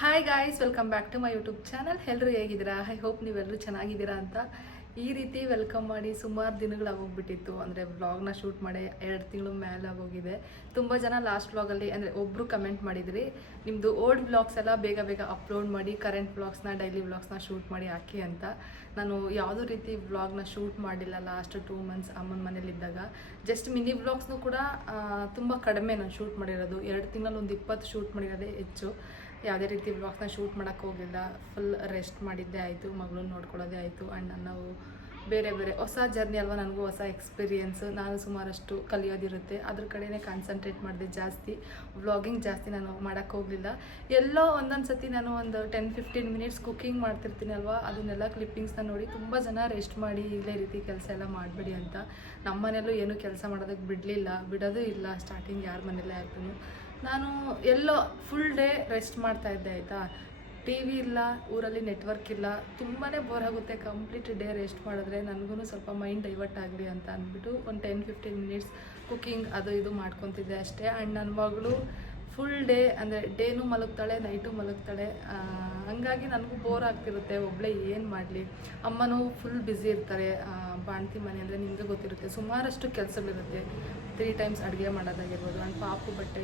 Hi guys, welcome back to my YouTube channel. ಎಲ್ಲರೂ ಹೇಗಿದ್ದೀರಾ? I hope ನೀವೆಲ್ಲರೂ ಚೆನ್ನಾಗಿದ್ದೀರಾ ಅಂತ. ಈ ರೀತಿ ವೆಲ್ಕಮ್ ಮಾಡಿ ಸುಮಾರು ದಿನಗಳು ಆಗೋಗ್ಬಿಟ್ಟಿತ್ತು. ಅಂದರೆ ವ್ಲಾಗ್ನ ಶೂಟ್ ಮಾಡಿ 2 ತಿಂಗಳು ಮೇಲೆ ಆಗೋಗಿದೆ. ತುಂಬ ಜನ ಲಾಸ್ಟ್ ವ್ಲಾಗಲ್ಲಿ ಅಂದರೆ ಒಬ್ಬರು ಕಮೆಂಟ್ ಮಾಡಿದ್ರಿ, ನಿಮ್ಮದು ಓಲ್ಡ್ ವ್ಲಾಗ್ಸ್ ಎಲ್ಲ ಬೇಗ ಬೇಗ ಅಪ್ಲೋಡ್ ಮಾಡಿ ಕರೆಂಟ್ ವ್ಲಾಗ್ಸ್ನ ಡೈಲಿ ವ್ಲಾಗ್ಸ್ನ ಶೂಟ್ ಮಾಡಿ ಹಾಕಿ ಅಂತ. ನಾನು ಯಾವುದೂ ರೀತಿ ವ್ಲಾಗ್ನ ಶೂಟ್ ಮಾಡಿಲ್ಲ ಲಾಸ್ಟ್ 2 ಮಂತ್ಸ್ ಅಮ್ಮನ ಮನೇಲಿದ್ದಾಗ. ಜಸ್ಟ್ ಮಿನಿ ವ್ಲಾಗ್ಸ್ನೂ ಕೂಡ ತುಂಬ ಕಡಿಮೆ ನಾನು ಶೂಟ್ ಮಾಡಿರೋದು. 2 ತಿಂಗಳಲ್ಲಿ ಒಂದು 20 ಶೂಟ್ ಮಾಡಿರೋದೇ ಹೆಚ್ಚು. ಯಾವುದೇ ರೀತಿ ವ್ಲಾಗ್ಸ್ನ ಶೂಟ್ ಮಾಡೋಕ್ಕೆ ಹೋಗಿಲ್ಲ. ಫುಲ್ ರೆಸ್ಟ್ ಮಾಡಿದ್ದೇ ಆಯಿತು, ಮಗಳನ್ನ ನೋಡ್ಕೊಳ್ಳೋದೇ ಆಯಿತು. ಆ್ಯಂಡ್ ನಾವು ಬೇರೆ ಬೇರೆ ಹೊಸ ಜರ್ನಿ ಅಲ್ವಾ, ನನಗೂ ಹೊಸ ಎಕ್ಸ್ಪೀರಿಯೆನ್ಸು. ನಾನು ಸುಮಾರಷ್ಟು ಕಲಿಯೋದಿರುತ್ತೆ, ಅದ್ರ ಕಡೆನೇ ಕಾನ್ಸಂಟ್ರೇಟ್ ಮಾಡಿದೆ ಜಾಸ್ತಿ. ವ್ಲಾಗಿಂಗ್ ಜಾಸ್ತಿ ನಾನು ಮಾಡೋಕ್ಕೆ ಹೋಗಲಿಲ್ಲ. ಎಲ್ಲೋ ಒಂದೊಂದು ಸತಿ ನಾನು ಒಂದು 10-15 ಮಿನಿಟ್ಸ್ ಕುಕ್ಕಿಂಗ್ ಮಾಡ್ತಿರ್ತೀನಿ ಅಲ್ವಾ, ಅದನ್ನೆಲ್ಲ ಕ್ಲಿಪ್ಪಿಂಗ್ಸ್ನ ನೋಡಿ ತುಂಬ ಜನ ರೆಸ್ಟ್ ಮಾಡಿ ಇದೇ ರೀತಿ ಕೆಲಸ ಎಲ್ಲ ಮಾಡಬೇಡಿ ಅಂತ. ನಮ್ಮ ಮನೆಯಲ್ಲೂ ಏನೂ ಕೆಲಸ ಮಾಡೋದಕ್ಕೆ ಬಿಡೋದು ಇಲ್ಲ ಸ್ಟಾರ್ಟಿಂಗ್ ಯಾರ ಮನೆಯಲ್ಲೇ ಆಯ್ತು. ನಾನು ಎಲ್ಲೋ ಫುಲ್ ಡೇ ರೆಸ್ಟ್ ಮಾಡ್ತಾಯಿದ್ದೆ ಆಯಿತಾ. ಟಿ ವಿ ಇಲ್ಲ, ಊರಲ್ಲಿ ನೆಟ್ವರ್ಕ್ ಇಲ್ಲ, ತುಂಬಾ ಬೋರ್ ಆಗುತ್ತೆ ಕಂಪ್ಲೀಟ್ ಡೇ ರೆಸ್ಟ್ ಮಾಡಿದ್ರೆ. ನನಗೂ ಸ್ವಲ್ಪ ಮೈಂಡ್ ಡೈವರ್ಟ್ ಆಗಲಿ ಅಂತ ಅಂದ್ಬಿಟ್ಟು ಒಂದು 10-15 ಮಿನಿಟ್ಸ್ ಕುಕ್ಕಿಂಗ್ ಅದು ಇದು ಮಾಡ್ಕೊತಿದ್ದೆ ಅಷ್ಟೇ. ಆ್ಯಂಡ್ ನನ್ನ ಮಗಳು ಫುಲ್ ಡೇ ಅಂದರೆ ಡೇನೂ ಮಲಗ್ತಾಳೆ, ನೈಟು ಮಲಗ್ತಾಳೆ. ಹಂಗಾಗಿ ನನಗೂ ಬೋರ್ ಆಗ್ತಿರುತ್ತೆ, ಒಬ್ಬಳೇ ಏನು ಮಾಡಲಿ. ಅಮ್ಮನೂ ಫುಲ್ ಬ್ಯುಸಿ ಇರ್ತಾರೆ. ಬಾಣ್ತಿ ಮನೆ ಅಂದರೆ ನಿಮಗೆ ಗೊತ್ತಿರುತ್ತೆ, ಸುಮಾರಷ್ಟು ಕೆಲಸಗಳಿರುತ್ತೆ. 3 ಟೈಮ್ಸ್ ಅಡುಗೆ ಮಾಡೋದಾಗಿರ್ಬೋದು, ಆ್ಯಂಡ್ ಪಾಪು ಬಟ್ಟೆ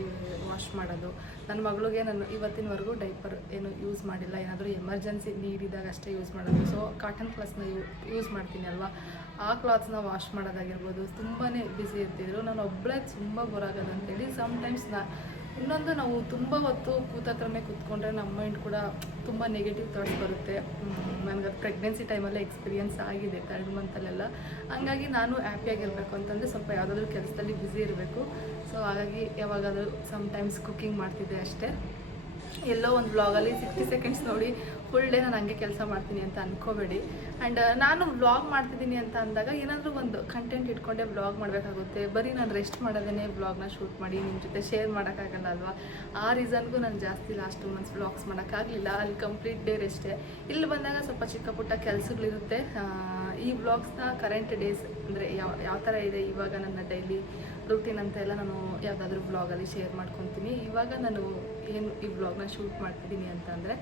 ವಾಶ್ ಮಾಡೋದು. ನನ್ನ ಮಗಳಿಗೆ ನಾನು ಇವತ್ತಿನವರೆಗೂ ಡೈಪರ್ ಏನು ಯೂಸ್ ಮಾಡಿಲ್ಲ. ಏನಾದರೂ ಎಮರ್ಜೆನ್ಸಿ ನೀಡಿದಾಗ ಅಷ್ಟೇ ಯೂಸ್ ಮಾಡೋದು. ಸೊ ಕಾಟನ್ ಕ್ಲಾತ್ನ ಯೂಸ್ ಮಾಡ್ತೀನಿ ಅಲ್ವಾ, ಆ ಕ್ಲಾತ್ಸ್ನ ವಾಶ್ ಮಾಡೋದಾಗಿರ್ಬೋದು. ತುಂಬಾ ಬ್ಯುಸಿ ಇರ್ತಿದ್ರು. ನಾನು ಒಬ್ಬಳೇ ತುಂಬ ಬೋರ್ ಆಗೋದು ಅಂತೇಳಿ ಸಮ್ಟೈಮ್ಸ್ ಇನ್ನೊಂದು, ನಾವು ತುಂಬ ಹೊತ್ತು ಕೂತತ್ರನೇ ಕೂತ್ಕೊಂಡ್ರೆ ನಮ್ಮ ಮೈಂಡ್ ಕೂಡ ತುಂಬ ನೆಗೆಟಿವ್ ಥಾಟ್ಸ್ ಬರುತ್ತೆ. ನನಗೆ ಪ್ರೆಗ್ನೆನ್ಸಿ ಟೈಮಲ್ಲೇ ಎಕ್ಸ್ಪೀರಿಯೆನ್ಸ್ ಆಗಿದೆ 3 ಮಂತಲ್ಲೆಲ್ಲ. ಹಂಗಾಗಿ ನಾನು ಹ್ಯಾಪಿಯಾಗಿರಬೇಕು ಅಂತಂದರೆ ಸ್ವಲ್ಪ ಯಾವುದಾದ್ರೂ ಕೆಲಸದಲ್ಲಿ ಬ್ಯುಸಿ ಇರಬೇಕು. ಸೊ ಹಾಗಾಗಿ ಯಾವಾಗಾದರೂ ಸಮ್ಟೈಮ್ಸ್ ಕುಕ್ಕಿಂಗ್ ಮಾಡ್ತಿದ್ದೆ ಅಷ್ಟೇ. ಎಲ್ಲೋ ಒಂದು ವ್ಲಾಗಲ್ಲಿ 60 ಸೆಕೆಂಡ್ಸ್ ನೋಡಿ ಫುಲ್ ಡೇ ನಾನು ಹಂಗೆ ಕೆಲಸ ಮಾಡ್ತೀನಿ ಅಂತ ಅಂದ್ಕೋಬೇಡಿ. ಆ್ಯಂಡ್ ನಾನು ವ್ಲಾಗ್ ಮಾಡ್ತಿದ್ದೀನಿ ಅಂತ ಅಂದಾಗ ಏನಾದರೂ ಒಂದು ಕಂಟೆಂಟ್ ಇಟ್ಕೊಂಡೆ ವ್ಲಾಗ್ ಮಾಡಬೇಕಾಗುತ್ತೆ. ಬರೀ ನಾನು ರೆಸ್ಟ್ ಮಾಡೋದೇ ವ್ಲಾಗ್ನ ಶೂಟ್ ಮಾಡಿ ನಿಮ್ಮ ಜೊತೆ ಶೇರ್ ಮಾಡೋಕ್ಕಾಗಲ್ಲ ಅಲ್ವಾ. ಆ ರೀಸನ್ಗೂ ನಾನು ಜಾಸ್ತಿ ಲಾಸ್ಟ್ 2 ಮಂತ್ಸ್ ವ್ಲಾಗ್ಸ್ ಮಾಡೋಕ್ಕಾಗಲಿಲ್ಲ. ಅಲ್ಲಿ ಕಂಪ್ಲೀಟ್ ಡೇ ರೆಸ್ಟೇ. ಇಲ್ಲಿ ಬಂದಾಗ ಸ್ವಲ್ಪ ಚಿಕ್ಕ ಪುಟ್ಟ ಕೆಲಸಗಳಿರುತ್ತೆ. ಈ ವ್ಲಾಗ್ಸ್ನ ಕರೆಂಟ್ ಡೇಸ್ ಅಂದರೆ ಯಾವ ಥರ ಇದೆ ಇವಾಗ ನನ್ನ ಡೈಲಿ ರೂಟೀನ್ ಅಂತ ಎಲ್ಲ ನಾನು ಯಾವುದಾದ್ರೂ ವ್ಲಾಗಲ್ಲಿ ಶೇರ್ ಮಾಡ್ಕೊತೀನಿ. ಇವಾಗ ನಾನು ಏನು ಈ ವ್ಲಾಗ್ನ ಶೂಟ್ ಮಾಡ್ತಿದ್ದೀನಿ ಅಂತ ಅಂದರೆ,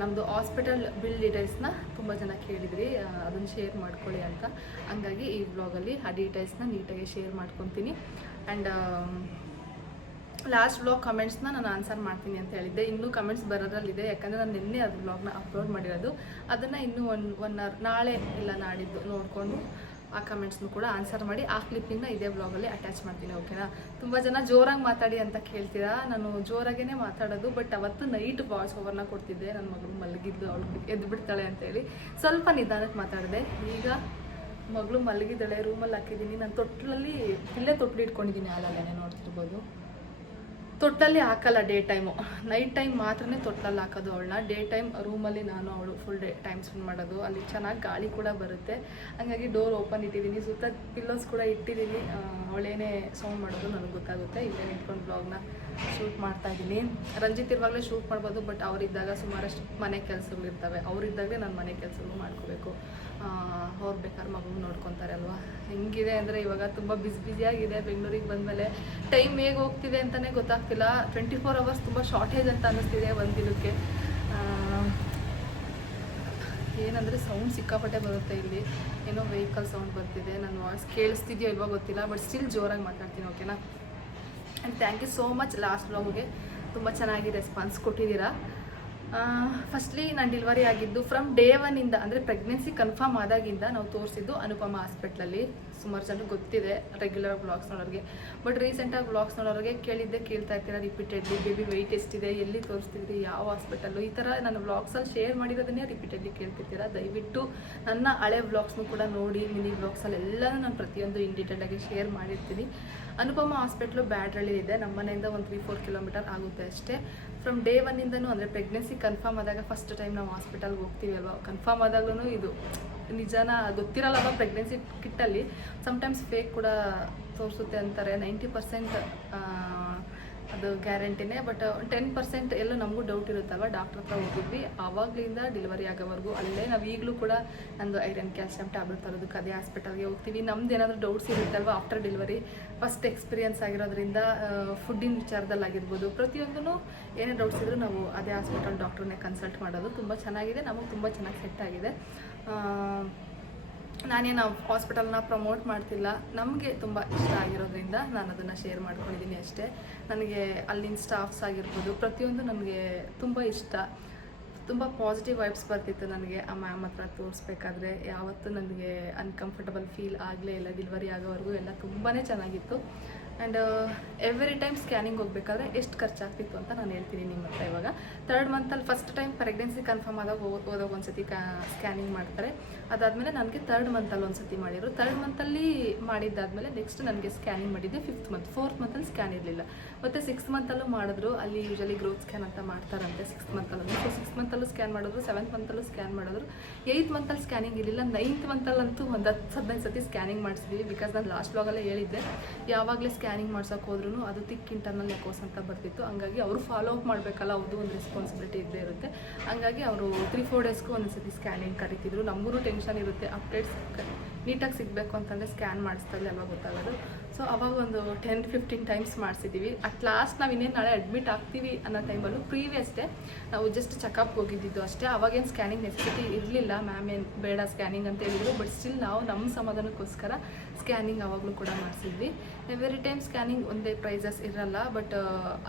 ನಮ್ಮದು ಹಾಸ್ಪಿಟಲ್ ಬಿಲ್ ಡೀಟೇಲ್ಸ್ನ ತುಂಬ ಜನ ಕೇಳಿದ್ರಿ, ಅದನ್ನು ಶೇರ್ ಮಾಡ್ಕೊಳ್ಳಿ ಅಂತ. ಹಂಗಾಗಿ ಈ ವ್ಲಾಗಲ್ಲಿ ಆ ಡೀಟೇಲ್ಸ್ನ ನೀಟಾಗಿ ಶೇರ್ ಮಾಡ್ಕೊತೀನಿ. ಆ್ಯಂಡ್ ಲಾಸ್ಟ್ ವ್ಲಾಗ್ ಕಮೆಂಟ್ಸ್ನ ನಾನು ಆನ್ಸರ್ ಮಾಡ್ತೀನಿ ಅಂತ ಹೇಳಿದ್ದೆ. ಇನ್ನೂ ಕಮೆಂಟ್ಸ್ ಬರೋದ್ರಲ್ಲಿದೆ, ಯಾಕಂದರೆ ನಾನು ನಿನ್ನೆ ಅದು ವ್ಲಾಗ್ನ ಅಪ್ಲೋಡ್ ಮಾಡಿರೋದು. ಅದನ್ನು ಇನ್ನೂ ಒನ್ ಅವರ್ ನಾಳೆ ಇಲ್ಲ ನಾಡಿದ್ದು ನೋಡಿಕೊಂಡು ಆ ಕಮೆಂಟ್ಸ್ನು ಕೂಡ ಆನ್ಸರ್ ಮಾಡಿ ಆ ಕ್ಲಿಪ್ಪಿಂಗ್ನ ಇದೇ ವ್ಲಾಗಲ್ಲಿ ಅಟ್ಯಾಚ್ ಮಾಡ್ತೀನಿ, ಓಕೆನಾ. ತುಂಬ ಜನ ಜೋರಾಗಿ ಮಾತಾಡಿ ಅಂತ ಕೇಳ್ತೀರಾ. ನಾನು ಜೋರಾಗೇ ಮಾತಾಡೋದು, ಬಟ್ ಅವತ್ತು ನೈಟ್ ವಾಯ್ಸ್ ಓವರ್ನ ಕೊಡ್ತಿದ್ದೆ. ನನ್ನ ಮಗಳು ಮಲಗಿದ್ದು, ಅವಳು ಎದ್ದು ಬಿಡ್ತಾಳೆ ಅಂತೇಳಿ ಸ್ವಲ್ಪ ನಿಧಾನಕ್ಕೆ ಮಾತಾಡಿದೆ. ಈಗ ಮಗಳು ಮಲಗಿದ್ದಾಳೆ, ರೂಮಲ್ಲಿ ಹಾಕಿದ್ದೀನಿ. ನಾನು ತೊಟ್ಲಲ್ಲಿ ಇಲ್ಲೇ ತೊಟ್ಲು ಇಟ್ಕೊಂಡಿದ್ದೀನಿ, ಹಾಲಲ್ಲೇ ನೋಡ್ತಿರ್ಬೋದು. ತೊಟ್ಟಲ್ಲಿ ಹಾಕಲ್ಲ ಡೇ ಟೈಮು, ನೈಟ್ ಟೈಮ್ ಮಾತ್ರನೇ ತೊಟ್ಟಲ್ಲಿ ಹಾಕೋದು ಅವಳನ್ನ. ಡೇ ಟೈಮ್ ರೂಮಲ್ಲಿ ನಾನು ಅವಳು ಫುಲ್ ಡೇ ಟೈಮ್ ಸ್ಪೆಂಡ್ ಮಾಡೋದು. ಅಲ್ಲಿ ಚೆನ್ನಾಗಿ ಗಾಳಿ ಕೂಡ ಬರುತ್ತೆ, ಹಾಗಾಗಿ ಡೋರ್ ಓಪನ್ ಇಟ್ಟಿದ್ದೀನಿ, ಸುತ್ತ ಪಿಲ್ಲೋಸ್ ಕೂಡ ಇಟ್ಟಿದ್ದೀನಿ. ಅವಳೇನೇ ಸೌಂಡ್ ಮಾಡೋದು ನನಗೆ ಗೊತ್ತಾಗುತ್ತೆ. ಇಲ್ಲೇ ನಿಂತ್ಕೊಂಡು ಬ್ಲಾಗ್ನ ಶೂಟ್ ಮಾಡ್ತಾಯಿದ್ದೀನಿ. ರಂಜಿತ್ ಇರುವಾಗಲೇ ಶೂಟ್ ಮಾಡ್ಬೋದು, ಬಟ್ ಅವರಿದ್ದಾಗ ಸುಮಾರಷ್ಟು ಮನೆ ಕೆಲಸಗಳಿರ್ತವೆ. ಅವರಿದ್ದಾಗಲೇ ನಾನು ಮನೆ ಕೆಲಸಗಳು ಮಾಡ್ಕೋಬೇಕು. ಅವ್ರು ಬೇಕಾದ್ರೆ ಮಗು ನೋಡ್ಕೊತಾರೆ ಅಲ್ವಾ. ಹೆಂಗಿದೆ ಅಂದರೆ ಇವಾಗ ತುಂಬ ಬ್ಯುಸಿಯಾಗಿದೆ. ಬೆಂಗಳೂರಿಗೆ ಬಂದಮೇಲೆ ಟೈಮ್ ಹೇಗೆ ಹೋಗ್ತಿದೆ ಅಂತಲೇ ಗೊತ್ತಾಗ್ತಿಲ್ಲ. 24 ಅವರ್ಸ್ ತುಂಬ ಶಾರ್ಟೇಜ್ ಅಂತ ಅನ್ನಿಸ್ತಿದೆ ಒಂದು ದಿನಕ್ಕೆ. ಏನಂದರೆ ಸೌಂಡ್ ಸಿಕ್ಕಾಪಟ್ಟೆ ಬರುತ್ತೆ ಇಲ್ಲಿ. ಏನೋ ವೆಹಿಕಲ್ ಸೌಂಡ್ ಬರ್ತಿದೆ. ನನ್ನ ವಾಯ್ಸ್ ಕೇಳಿಸ್ತಿದೆಯೋ ಇಲ್ವೋ ಗೊತ್ತಿಲ್ಲ, ಬಟ್ ಸ್ಟಿಲ್ ಜೋರಾಗಿ ಮಾತಾಡ್ತೀನಿ, ಓಕೆನಾ. And thank you so much. Last ವ್ಲಾಗ್ಗೆ ತುಂಬ ಚೆನ್ನಾಗಿ ರೆಸ್ಪಾನ್ಸ್ ಕೊಟ್ಟಿದ್ದೀರಾ. ಫಸ್ಟ್ಲಿ ನಾನು ಡೆಲಿವರಿ ಆಗಿದ್ದು ಫ್ರಮ್ ಡೇ 1ಇಂದ, ಅಂದರೆ ಪ್ರೆಗ್ನೆನ್ಸಿ ಕನ್ಫರ್ಮ್ ಆದಾಗಿಂದ ನಾವು ತೋರಿಸಿದ್ದು ಅನುಪಮ ಹಾಸ್ಪಿಟ್ಲಲ್ಲಿ. ಸುಮಾರು ಜನಕ್ಕೆ ಗೊತ್ತಿದೆ ರೆಗ್ಯುಲರ್ ವ್ಲಾಗ್ಸ್ ನೋಡೋರಿಗೆ, ಬಟ್ ರೀಸೆಂಟಾಗಿ ವ್ಲಾಗ್ಸ್ ನೋಡೋರಿಗೆ ಕೇಳ್ತಾ ಇರ್ತೀರ ರಿಪೀಟೆಡ್ಲಿ, ಬೇಬಿ ವೆಯ್ಟ್ ಎಷ್ಟಿದೆ, ಎಲ್ಲಿ ತೋರಿಸ್ತಿದ್ರಿ, ಯಾವ ಹಾಸ್ಪಿಟಲ್ಲು, ಈ ಥರ ನನ್ನ ವ್ಲಾಗ್ಸಲ್ಲಿ ಶೇರ್ ಮಾಡಿರೋದನ್ನೇ ರಿಪೀಟೆಡ್ಲಿ ಕೇಳ್ತಿರ್ತೀರ. ದಯವಿಟ್ಟು ನನ್ನ ಹಳೆ ವ್ಲಾಗ್ಸ್ನು ಕೂಡ ನೋಡಿ. ಮಿನಿ ವ್ಲಾಗ್ಸಲ್ಲಿ ಎಲ್ಲನೂ ನಾನು ಪ್ರತಿಯೊಂದು ಇನ್ ಡೀಟೇಲಾಗಿ ಶೇರ್ ಮಾಡಿರ್ತೀನಿ. ಅನುಪಮ ಹಾಸ್ಪಿಟ್ಲು ಬ್ಯಾಡ್ರಳ್ಳಿ ಇದೆ, ನಮ್ಮ ಮನೆಯಿಂದ ಒಂದು 3-4 ಕಿಲೋಮೀಟರ್ ಆಗುತ್ತೆ ಅಷ್ಟೇ. ಫ್ರಮ್ ಡೇ 1ಇಂದನೂ ಅಂದರೆ ಪ್ರೆಗ್ನೆನ್ಸಿ ಕನ್ಫರ್ಮ್ ಆದಾಗ ಫಸ್ಟ್ ಟೈಮ್ ನಾವು ಹಾಸ್ಪಿಟಲ್ಗೆ ಹೋಗ್ತೀವಿ ಅಲ್ವಾ, ಕನ್ಫರ್ಮ್ ಆದಾಗ್ಲೂ ಇದು ನಿಜಾನ ಗೊತ್ತಿರಲ್ಲವ. ಪ್ರೆಗ್ನೆನ್ಸಿ ಕಿಟ್ಟಲ್ಲಿ ಸಮ್ಟೈಮ್ಸ್ ಫೇಕ್ ಕೂಡ ತೋರಿಸುತ್ತೆ ಅಂತಾರೆ. 90% ಅದು ಗ್ಯಾರಂಟಿನೇ. ಬಟ್ 10% ಎಲ್ಲೋ ನಮಗೂ ಡೌಟ್ ಇರುತ್ತಲ್ವ, ಡಾಕ್ಟ್ರ್ ಹತ್ರ ಹೋಗಿದ್ವಿ. ಆವಾಗಲಿಂದ ಡೆಲಿವರಿ ಆಗೋವರೆಗೂ ಅಲ್ಲೇ ನಾವು ಈಗಲೂ ಕೂಡ ನಂದು ಐರನ್ ಕ್ಯಾಲ್ಸಿಯಂ ಟ್ಯಾಬ್ಲೆಟ್ ತರೋದಕ್ಕೆ ಅದೇ ಹಾಸ್ಪಿಟಲ್ಗೆ ಹೋಗ್ತೀವಿ. ನಮ್ದು ಏನಾದರೂ ಡೌಟ್ಸ್ ಇರುತ್ತಲ್ವ ಆಫ್ಟರ್ ಡೆಲಿವರಿ, ಫಸ್ಟ್ ಎಕ್ಸ್ಪೀರಿಯನ್ಸ್ ಆಗಿರೋದ್ರಿಂದ ಫುಡ್ಡಿನ ವಿಚಾರದಲ್ಲಾಗಿರ್ಬೋದು, ಪ್ರತಿಯೊಂದೂ ಏನೇ ಡೌಟ್ಸ್ ಇದ್ದರೂ ನಾವು ಅದೇ ಹಾಸ್ಪಿಟಲ್ ಡಾಕ್ಟ್ರನ್ನೇ ಕನ್ಸಲ್ಟ್ ಮಾಡೋದು. ತುಂಬ ಚೆನ್ನಾಗಿದೆ, ನಮಗೆ ತುಂಬ ಚೆನ್ನಾಗಿ ಸೆಟ್ ಆಗಿದೆ. ನಾನೇನು ಹಾಸ್ಪಿಟಲ್ನ ಪ್ರಮೋಟ್ ಮಾಡ್ತಿಲ್ಲ, ನಮಗೆ ತುಂಬ ಇಷ್ಟ ಆಗಿರೋದ್ರಿಂದ ನಾನು ಅದನ್ನು ಶೇರ್ ಮಾಡ್ಕೊಂಡಿದ್ದೀನಿ ಅಷ್ಟೇ. ನನಗೆ ಅಲ್ಲಿನ ಸ್ಟಾಫ್ಸ್ ಆಗಿರ್ಬೋದು ಪ್ರತಿಯೊಂದು ನನಗೆ ತುಂಬ ಇಷ್ಟ. ತುಂಬ ಪಾಸಿಟಿವ್ ವೈಬ್ಸ್ ಬರ್ತಿತ್ತು ನನಗೆ ಆ ಮ್ಯಾಮ್ ಹತ್ರ ತೋರಿಸ್ಬೇಕಾದ್ರೆ. ಯಾವತ್ತೂ ನನಗೆ ಅನ್ಕಂಫರ್ಟಬಲ್ ಫೀಲ್ ಆಗಲೇ ಇಲ್ಲ. ಡೆಲಿವರಿ ಆಗೋವರೆಗೂ ಎಲ್ಲ ತುಂಬಾ ಚೆನ್ನಾಗಿತ್ತು. ಆ್ಯಂಡ್ ಎವ್ರಿ ಟೈಮ್ ಸ್ಕ್ಯಾನಿಂಗ್ ಹೋಗ್ಬೇಕಾದ್ರೆ ಎಷ್ಟು ಖರ್ಚಾಗ್ತಿತ್ತು ಅಂತ ನಾನು ಹೇಳ್ತೀನಿ ನಿಮ್ಮ ಹತ್ರ. ಇವಾಗ 3rd ಮಂತಲ್ಲಿ ಫಸ್ಟ್ ಟೈಮ್ ಪ್ರೆಗ್ನೆನ್ಸಿ ಕನ್ಫರ್ಮ್ ಆದಾಗ ಹೋದಾಗ ಒಂದ್ಸತಿ ಸ್ಕ್ಯಾನಿಂಗ್ ಮಾಡ್ತಾರೆ. ಅದಾದಮೇಲೆ ನನಗೆ 3rd ಮಂತಲ್ಲಿ ಒಂದ್ಸತಿ ಮಾಡಿದರು. 3rd ಮಂತಲ್ಲಿ ಮಾಡಿದ್ದಾದಮೇಲೆ ನೆಕ್ಸ್ಟ್ ನನಗೆ ಸ್ಕ್ಯಾನಿಂಗ್ ಮಾಡಿದ್ದೆ 5th ಮಂತ್. 4th ಮಂತಲ್ಲಿ ಸ್ಕ್ಯಾನ್ ಇರಲಿಲ್ಲ. ಮತ್ತು 6th ಮಂತಲ್ಲೂ ಮಾಡಿದ್ರು. ಅಲ್ಲಿ ಯೂಶಲಿ ಗ್ರೋತ್ ಸ್ಕ್ಯಾನ್ ಅಂತ ಮಾಡ್ತಾರಂತೆ 6th ಮಂತಲ್ಲೂ. ಸೊ 6th ಮಂತಲ್ಲೂ ಸ್ಕ್ಯಾನ್ ಮಾಡಿದ್ರು, 7th ಮಂತಲ್ಲೂ ಸ್ಕ್ಯಾನ್ ಮಾಡಿದ್ರು. 8th ಮಂತಲ್ಲಿ ಸ್ಕ್ಯಾನಿಂಗ್ ಇರಲಿಲ್ಲ. 9th ಮಂತಲ್ಲಂತೂ ಒಂದು 10-15 ಸತಿ ಸ್ಕ್ಯಾನಿಂಗ್ ಮಾಡಿಸಿದ್ವಿ. ಬಿಕಾಸ್ ನಾನು ಲಾಸ್ಟ್ ವ್ಲಾಗಲ್ಲೇ ಹೇಳಿದ್ದೆ, ಯಾವಾಗಲೇ ಸ್ಕ್ಯಾನಿಂಗ್ ಮಾಡ್ಸೋಕೆ ಹೋದ್ರೂ ಅದು ತಿಕ್ ಇಂಟರ್ನಲ್ ಎಕೋಸ್ ಅಂತ ಬರ್ತಿತ್ತು. ಹಂಗಾಗಿ ಅವರು ಫಾಲೋ ಅಪ್ ಮಾಡಬೇಕಲ್ಲ, ಅವ್ರದ್ದು ಒಂದು ರೆಸ್ಪಾನ್ಸಿಬಿಲಿಟಿ ಇದ್ದೇ ಇರುತ್ತೆ. ಹಂಗಾಗಿ ಅವರು 3-4 ಡೇಸ್ಗೂ ಒಂದೊಂದ್ಸತಿ ಸ್ಕ್ಯಾನಿಂಗ್ ಕರೀತಿದ್ರು. ನಮಗೂ ಟೆನ್ಷನ್ ಇರುತ್ತೆ, ಅಪ್ಡೇಟ್ಸ್ ನೀಟಾಗಿ ಸಿಗಬೇಕು ಅಂತಂದರೆ ಸ್ಕ್ಯಾನ್ ಮಾಡಿಸ್ತಾಯಿಲ್ಲ ಅವಾಗ ಗೊತ್ತಾಗೋದು. ಸೊ ಅವಾಗ ಒಂದು 10-15 ಟೈಮ್ಸ್ ಮಾಡಿಸಿದ್ದೀವಿ. ಅಟ್ ಲಾಸ್ಟ್ ನಾವು ಇನ್ನೇನು ನಾಳೆ ಅಡ್ಮಿಟ್ ಆಗ್ತೀವಿ ಅನ್ನೋ ಟೈಮಲ್ಲೂ ಪ್ರೀವಿಯಸ್ ಡೇ ನಾವು ಜಸ್ಟ್ ಚೆಕಪ್ಗೆ ಹೋಗಿದ್ದಿದ್ದು ಅಷ್ಟೇ. ಅವಾಗೇನು ಸ್ಕ್ಯಾನಿಂಗ್ ನೆಸೆಸಿಟಿ ಇರಲಿಲ್ಲ. ಮ್ಯಾಮ್ ಏನು ಬೇಡ ಸ್ಕ್ಯಾನಿಂಗ್ ಅಂತ ಹೇಳಿದ್ರು. ಬಟ್ ಸ್ಟಿಲ್ ನಾವು ನಮ್ಮ ಸಮಾಧಾನಕ್ಕೋಸ್ಕರ ಸ್ಕ್ಯಾನಿಂಗ್ ಆವಾಗಲೂ ಕೂಡ ಮಾಡಿಸಿದ್ವಿ. ಎವ್ರಿ ಟೈಮ್ ಸ್ಕ್ಯಾನಿಂಗ್ ಒಂದೇ ಪ್ರೈಸಸ್ ಇರಲ್ಲ. ಬಟ್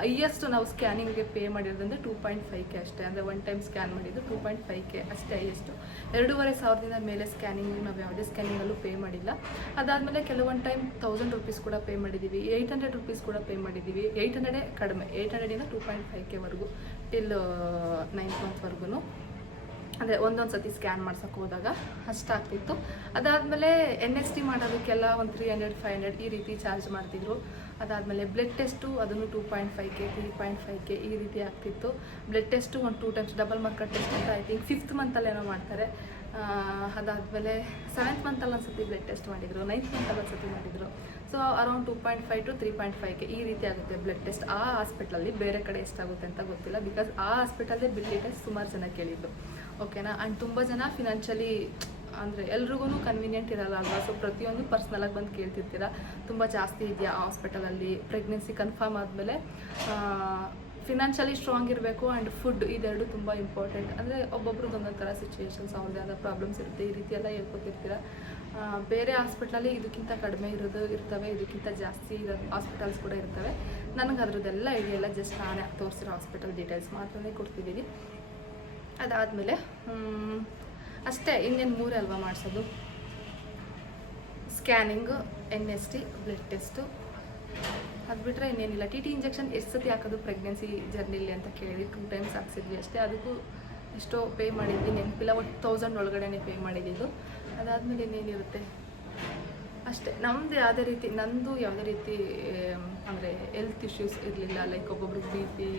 ಹೈಯೆಸ್ಟ್ ನಾವು ಸ್ಕ್ಯಾನಿಂಗ್ಗೆ ಪೇ ಮಾಡಿರೋದಂದರೆ 2.5K ಅಷ್ಟೇ. ಅಂದರೆ 1 ಟೈಮ್ ಸ್ಕ್ಯಾನ್ ಮಾಡಿದ್ದು 2.5K ಅಷ್ಟೇ ಹೈಯೆಸ್ಟು. 2,500 ಮೇಲೆ ಸ್ಕ್ಯಾನಿಂಗ್ ನಾವು ಯಾವುದೇ ಸ್ಕ್ಯಾನಿಂಗಲ್ಲೂ ಪೇ ಮಾಡಿಲ್ಲ. ಅದಾದಮೇಲೆ ಕೆಲವೊಂದು ಟೈಮ್ 1000 ರೂಪೀಸ್ ಕೂಡ ಪೇ ಮಾಡಿದ್ದೀವಿ, 800 ರೂಪೀಸ್ ಕೂಡ ಪೇ ಮಾಡಿದ್ದೀವಿ. 800 ಕಡಿಮೆ, 800ಇಂದ 2.5Kವರೆಗೂ ಟಿಲ್ 9th ಮಂತ್ವರೆಗೂ. ಅಂದರೆ ಒಂದೊಂದು ಸತಿ ಸ್ಕ್ಯಾನ್ ಮಾಡ್ಸೋಕೆ ಹೋದಾಗ ಅಷ್ಟಾಗ್ತಿತ್ತು. ಅದಾದಮೇಲೆ NST ಮಾಡೋದಕ್ಕೆಲ್ಲ ಒಂದು 300-500 ಈ ರೀತಿ ಚಾರ್ಜ್ ಮಾಡ್ತಿದ್ರು. ಅದಾದಮೇಲೆ ಬ್ಲಡ್ ಟೆಸ್ಟು ಅದನ್ನು 2.5K 3.5K ಈ ರೀತಿ ಆಗ್ತಿತ್ತು. ಬ್ಲಡ್ ಟೆಸ್ಟು ಒಂದು 2 ಟೈಮ್ಸ್ ಡಬಲ್ ಮಾರ್ಕರ್ ಟೆಸ್ಟ್ ಅಂತ ಐ ಥಿಂಕ್ 5th ಮಂತಲ್ಲೇನೋ ಮಾಡ್ತಾರೆ. ಅದಾದಮೇಲೆ 7th ಮಂತಲ್ಲಿ ಒಂದು ಸತಿ ಬ್ಲಡ್ ಟೆಸ್ಟ್ ಮಾಡಿದರು, 9th ಮಂತಲ್ಲಿ ಒಂದು ಸತಿ ಮಾಡಿದರು. ಸೊ ಅರೌಂಡ್ 2.5 to 3.5K ಈ ರೀತಿ ಆಗುತ್ತೆ ಬ್ಲಡ್ ಟೆಸ್ಟ್ ಆ ಹಾಸ್ಪಿಟ್ಲಲ್ಲಿ. ಬೇರೆ ಕಡೆ ಎಷ್ಟಾಗುತ್ತೆ ಅಂತ ಗೊತ್ತಿಲ್ಲ, ಬಿಕಾಸ್ ಆ ಹಾಸ್ಪಿಟಲ್ಲೇ ಬಿಲ್ ಡೀಟೇಲ್ಸ್ ಸುಮಾರು ಜನ ಕೇಳಿದ್ದು. ಓಕೆನಾ. ಆ್ಯಂಡ್ ತುಂಬ ಜನ ಫಿನಾನ್ಷಿಯಲಿ ಅಂದರೆ ಎಲ್ರಿಗೂ ಕನ್ವೀನಿಯೆಂಟ್ ಇರಲ್ಲ ಅಲ್ವಾ. ಸೊ ಪ್ರತಿಯೊಂದು ಪರ್ಸ್ನಲಾಗಿ ಬಂದು ಕೇಳ್ತಿರ್ತೀರ, ತುಂಬ ಜಾಸ್ತಿ ಇದೆಯಾ ಹಾಸ್ಪಿಟಲಲ್ಲಿ. ಪ್ರೆಗ್ನೆನ್ಸಿ ಕನ್ಫರ್ಮ್ ಆದಮೇಲೆ ಫಿನಾನ್ಷಿಯಲಿ ಸ್ಟ್ರಾಂಗ್ ಇರಬೇಕು ಆ್ಯಂಡ್ ಫುಡ್, ಇದೆರಡು ತುಂಬ ಇಂಪಾರ್ಟೆಂಟ್. ಅಂದರೆ ಒಬ್ಬೊಬ್ರದ್ದು ಒಂದೊಂದು ಥರ ಸಿಚುವೇಶನ್ಸ್, ಅವ್ರದ್ದೇ ಆದ ಪ್ರಾಬ್ಲಮ್ಸ್ ಇರುತ್ತೆ. ಈ ರೀತಿ ಎಲ್ಲ ಹೇಳ್ಕೊತಿರ್ತೀರ. ಬೇರೆ ಹಾಸ್ಪಿಟ್ಲಲ್ಲಿ ಇದಕ್ಕಿಂತ ಕಡಿಮೆ ಇರ್ತವೆ, ಇದಕ್ಕಿಂತ ಜಾಸ್ತಿ ಇರೋ ಹಾಸ್ಪಿಟಲ್ಸ್ ಕೂಡ ಇರ್ತವೆ. ನನಗೆ ಅದ್ರದ್ದೆಲ್ಲ ಐಡಿಯಾ ಇಲ್ಲ. ಜಸ್ಟ್ ನಾನೇ ತೋರಿಸಿರೋ ಹಾಸ್ಪಿಟಲ್ ಡೀಟೇಲ್ಸ್ ಮಾತ್ರನೇ ಕೊಡ್ತಿದ್ದೀನಿ. ಅದಾದಮೇಲೆ ಅಷ್ಟೇ, ಇನ್ನೇನು 3 ಅಲ್ವಾ ಮಾಡಿಸೋದು: ಸ್ಕ್ಯಾನಿಂಗು, NST, ಬ್ಲಡ್ ಟೆಸ್ಟು. ಅದು ಬಿಟ್ಟರೆ ಇನ್ನೇನಿಲ್ಲ. TT ಇಂಜೆಕ್ಷನ್ ಎಷ್ಟು ಸತಿ ಹಾಕೋದು ಪ್ರೆಗ್ನೆನ್ಸಿ ಜರ್ನಿಲಿ ಅಂತ ಕೇಳಿ 2 ಟೈಮ್ಸ್ ಹಾಕ್ಸಿದ್ವಿ ಅಷ್ಟೇ. ಅದಕ್ಕೂ ಎಷ್ಟೋ ಪೇ ಮಾಡಿದ್ವಿ, ನೆನಪಿಲ್ಲ. 1000 ಒಳಗಡೆ ಪೇ ಮಾಡಿದ್ದು. ಅದಾದಮೇಲೆ ಇನ್ನೇನಿರುತ್ತೆ ಅಷ್ಟೇ. ನಂದು ಯಾವುದೇ ರೀತಿ ಅಂದರೆ ಹೆಲ್ತ್ ಇಶ್ಯೂಸ್ ಇರಲಿಲ್ಲ. ಲೈಕ್ ಒಬ್ಬೊಬ್ರಿಗೆ BP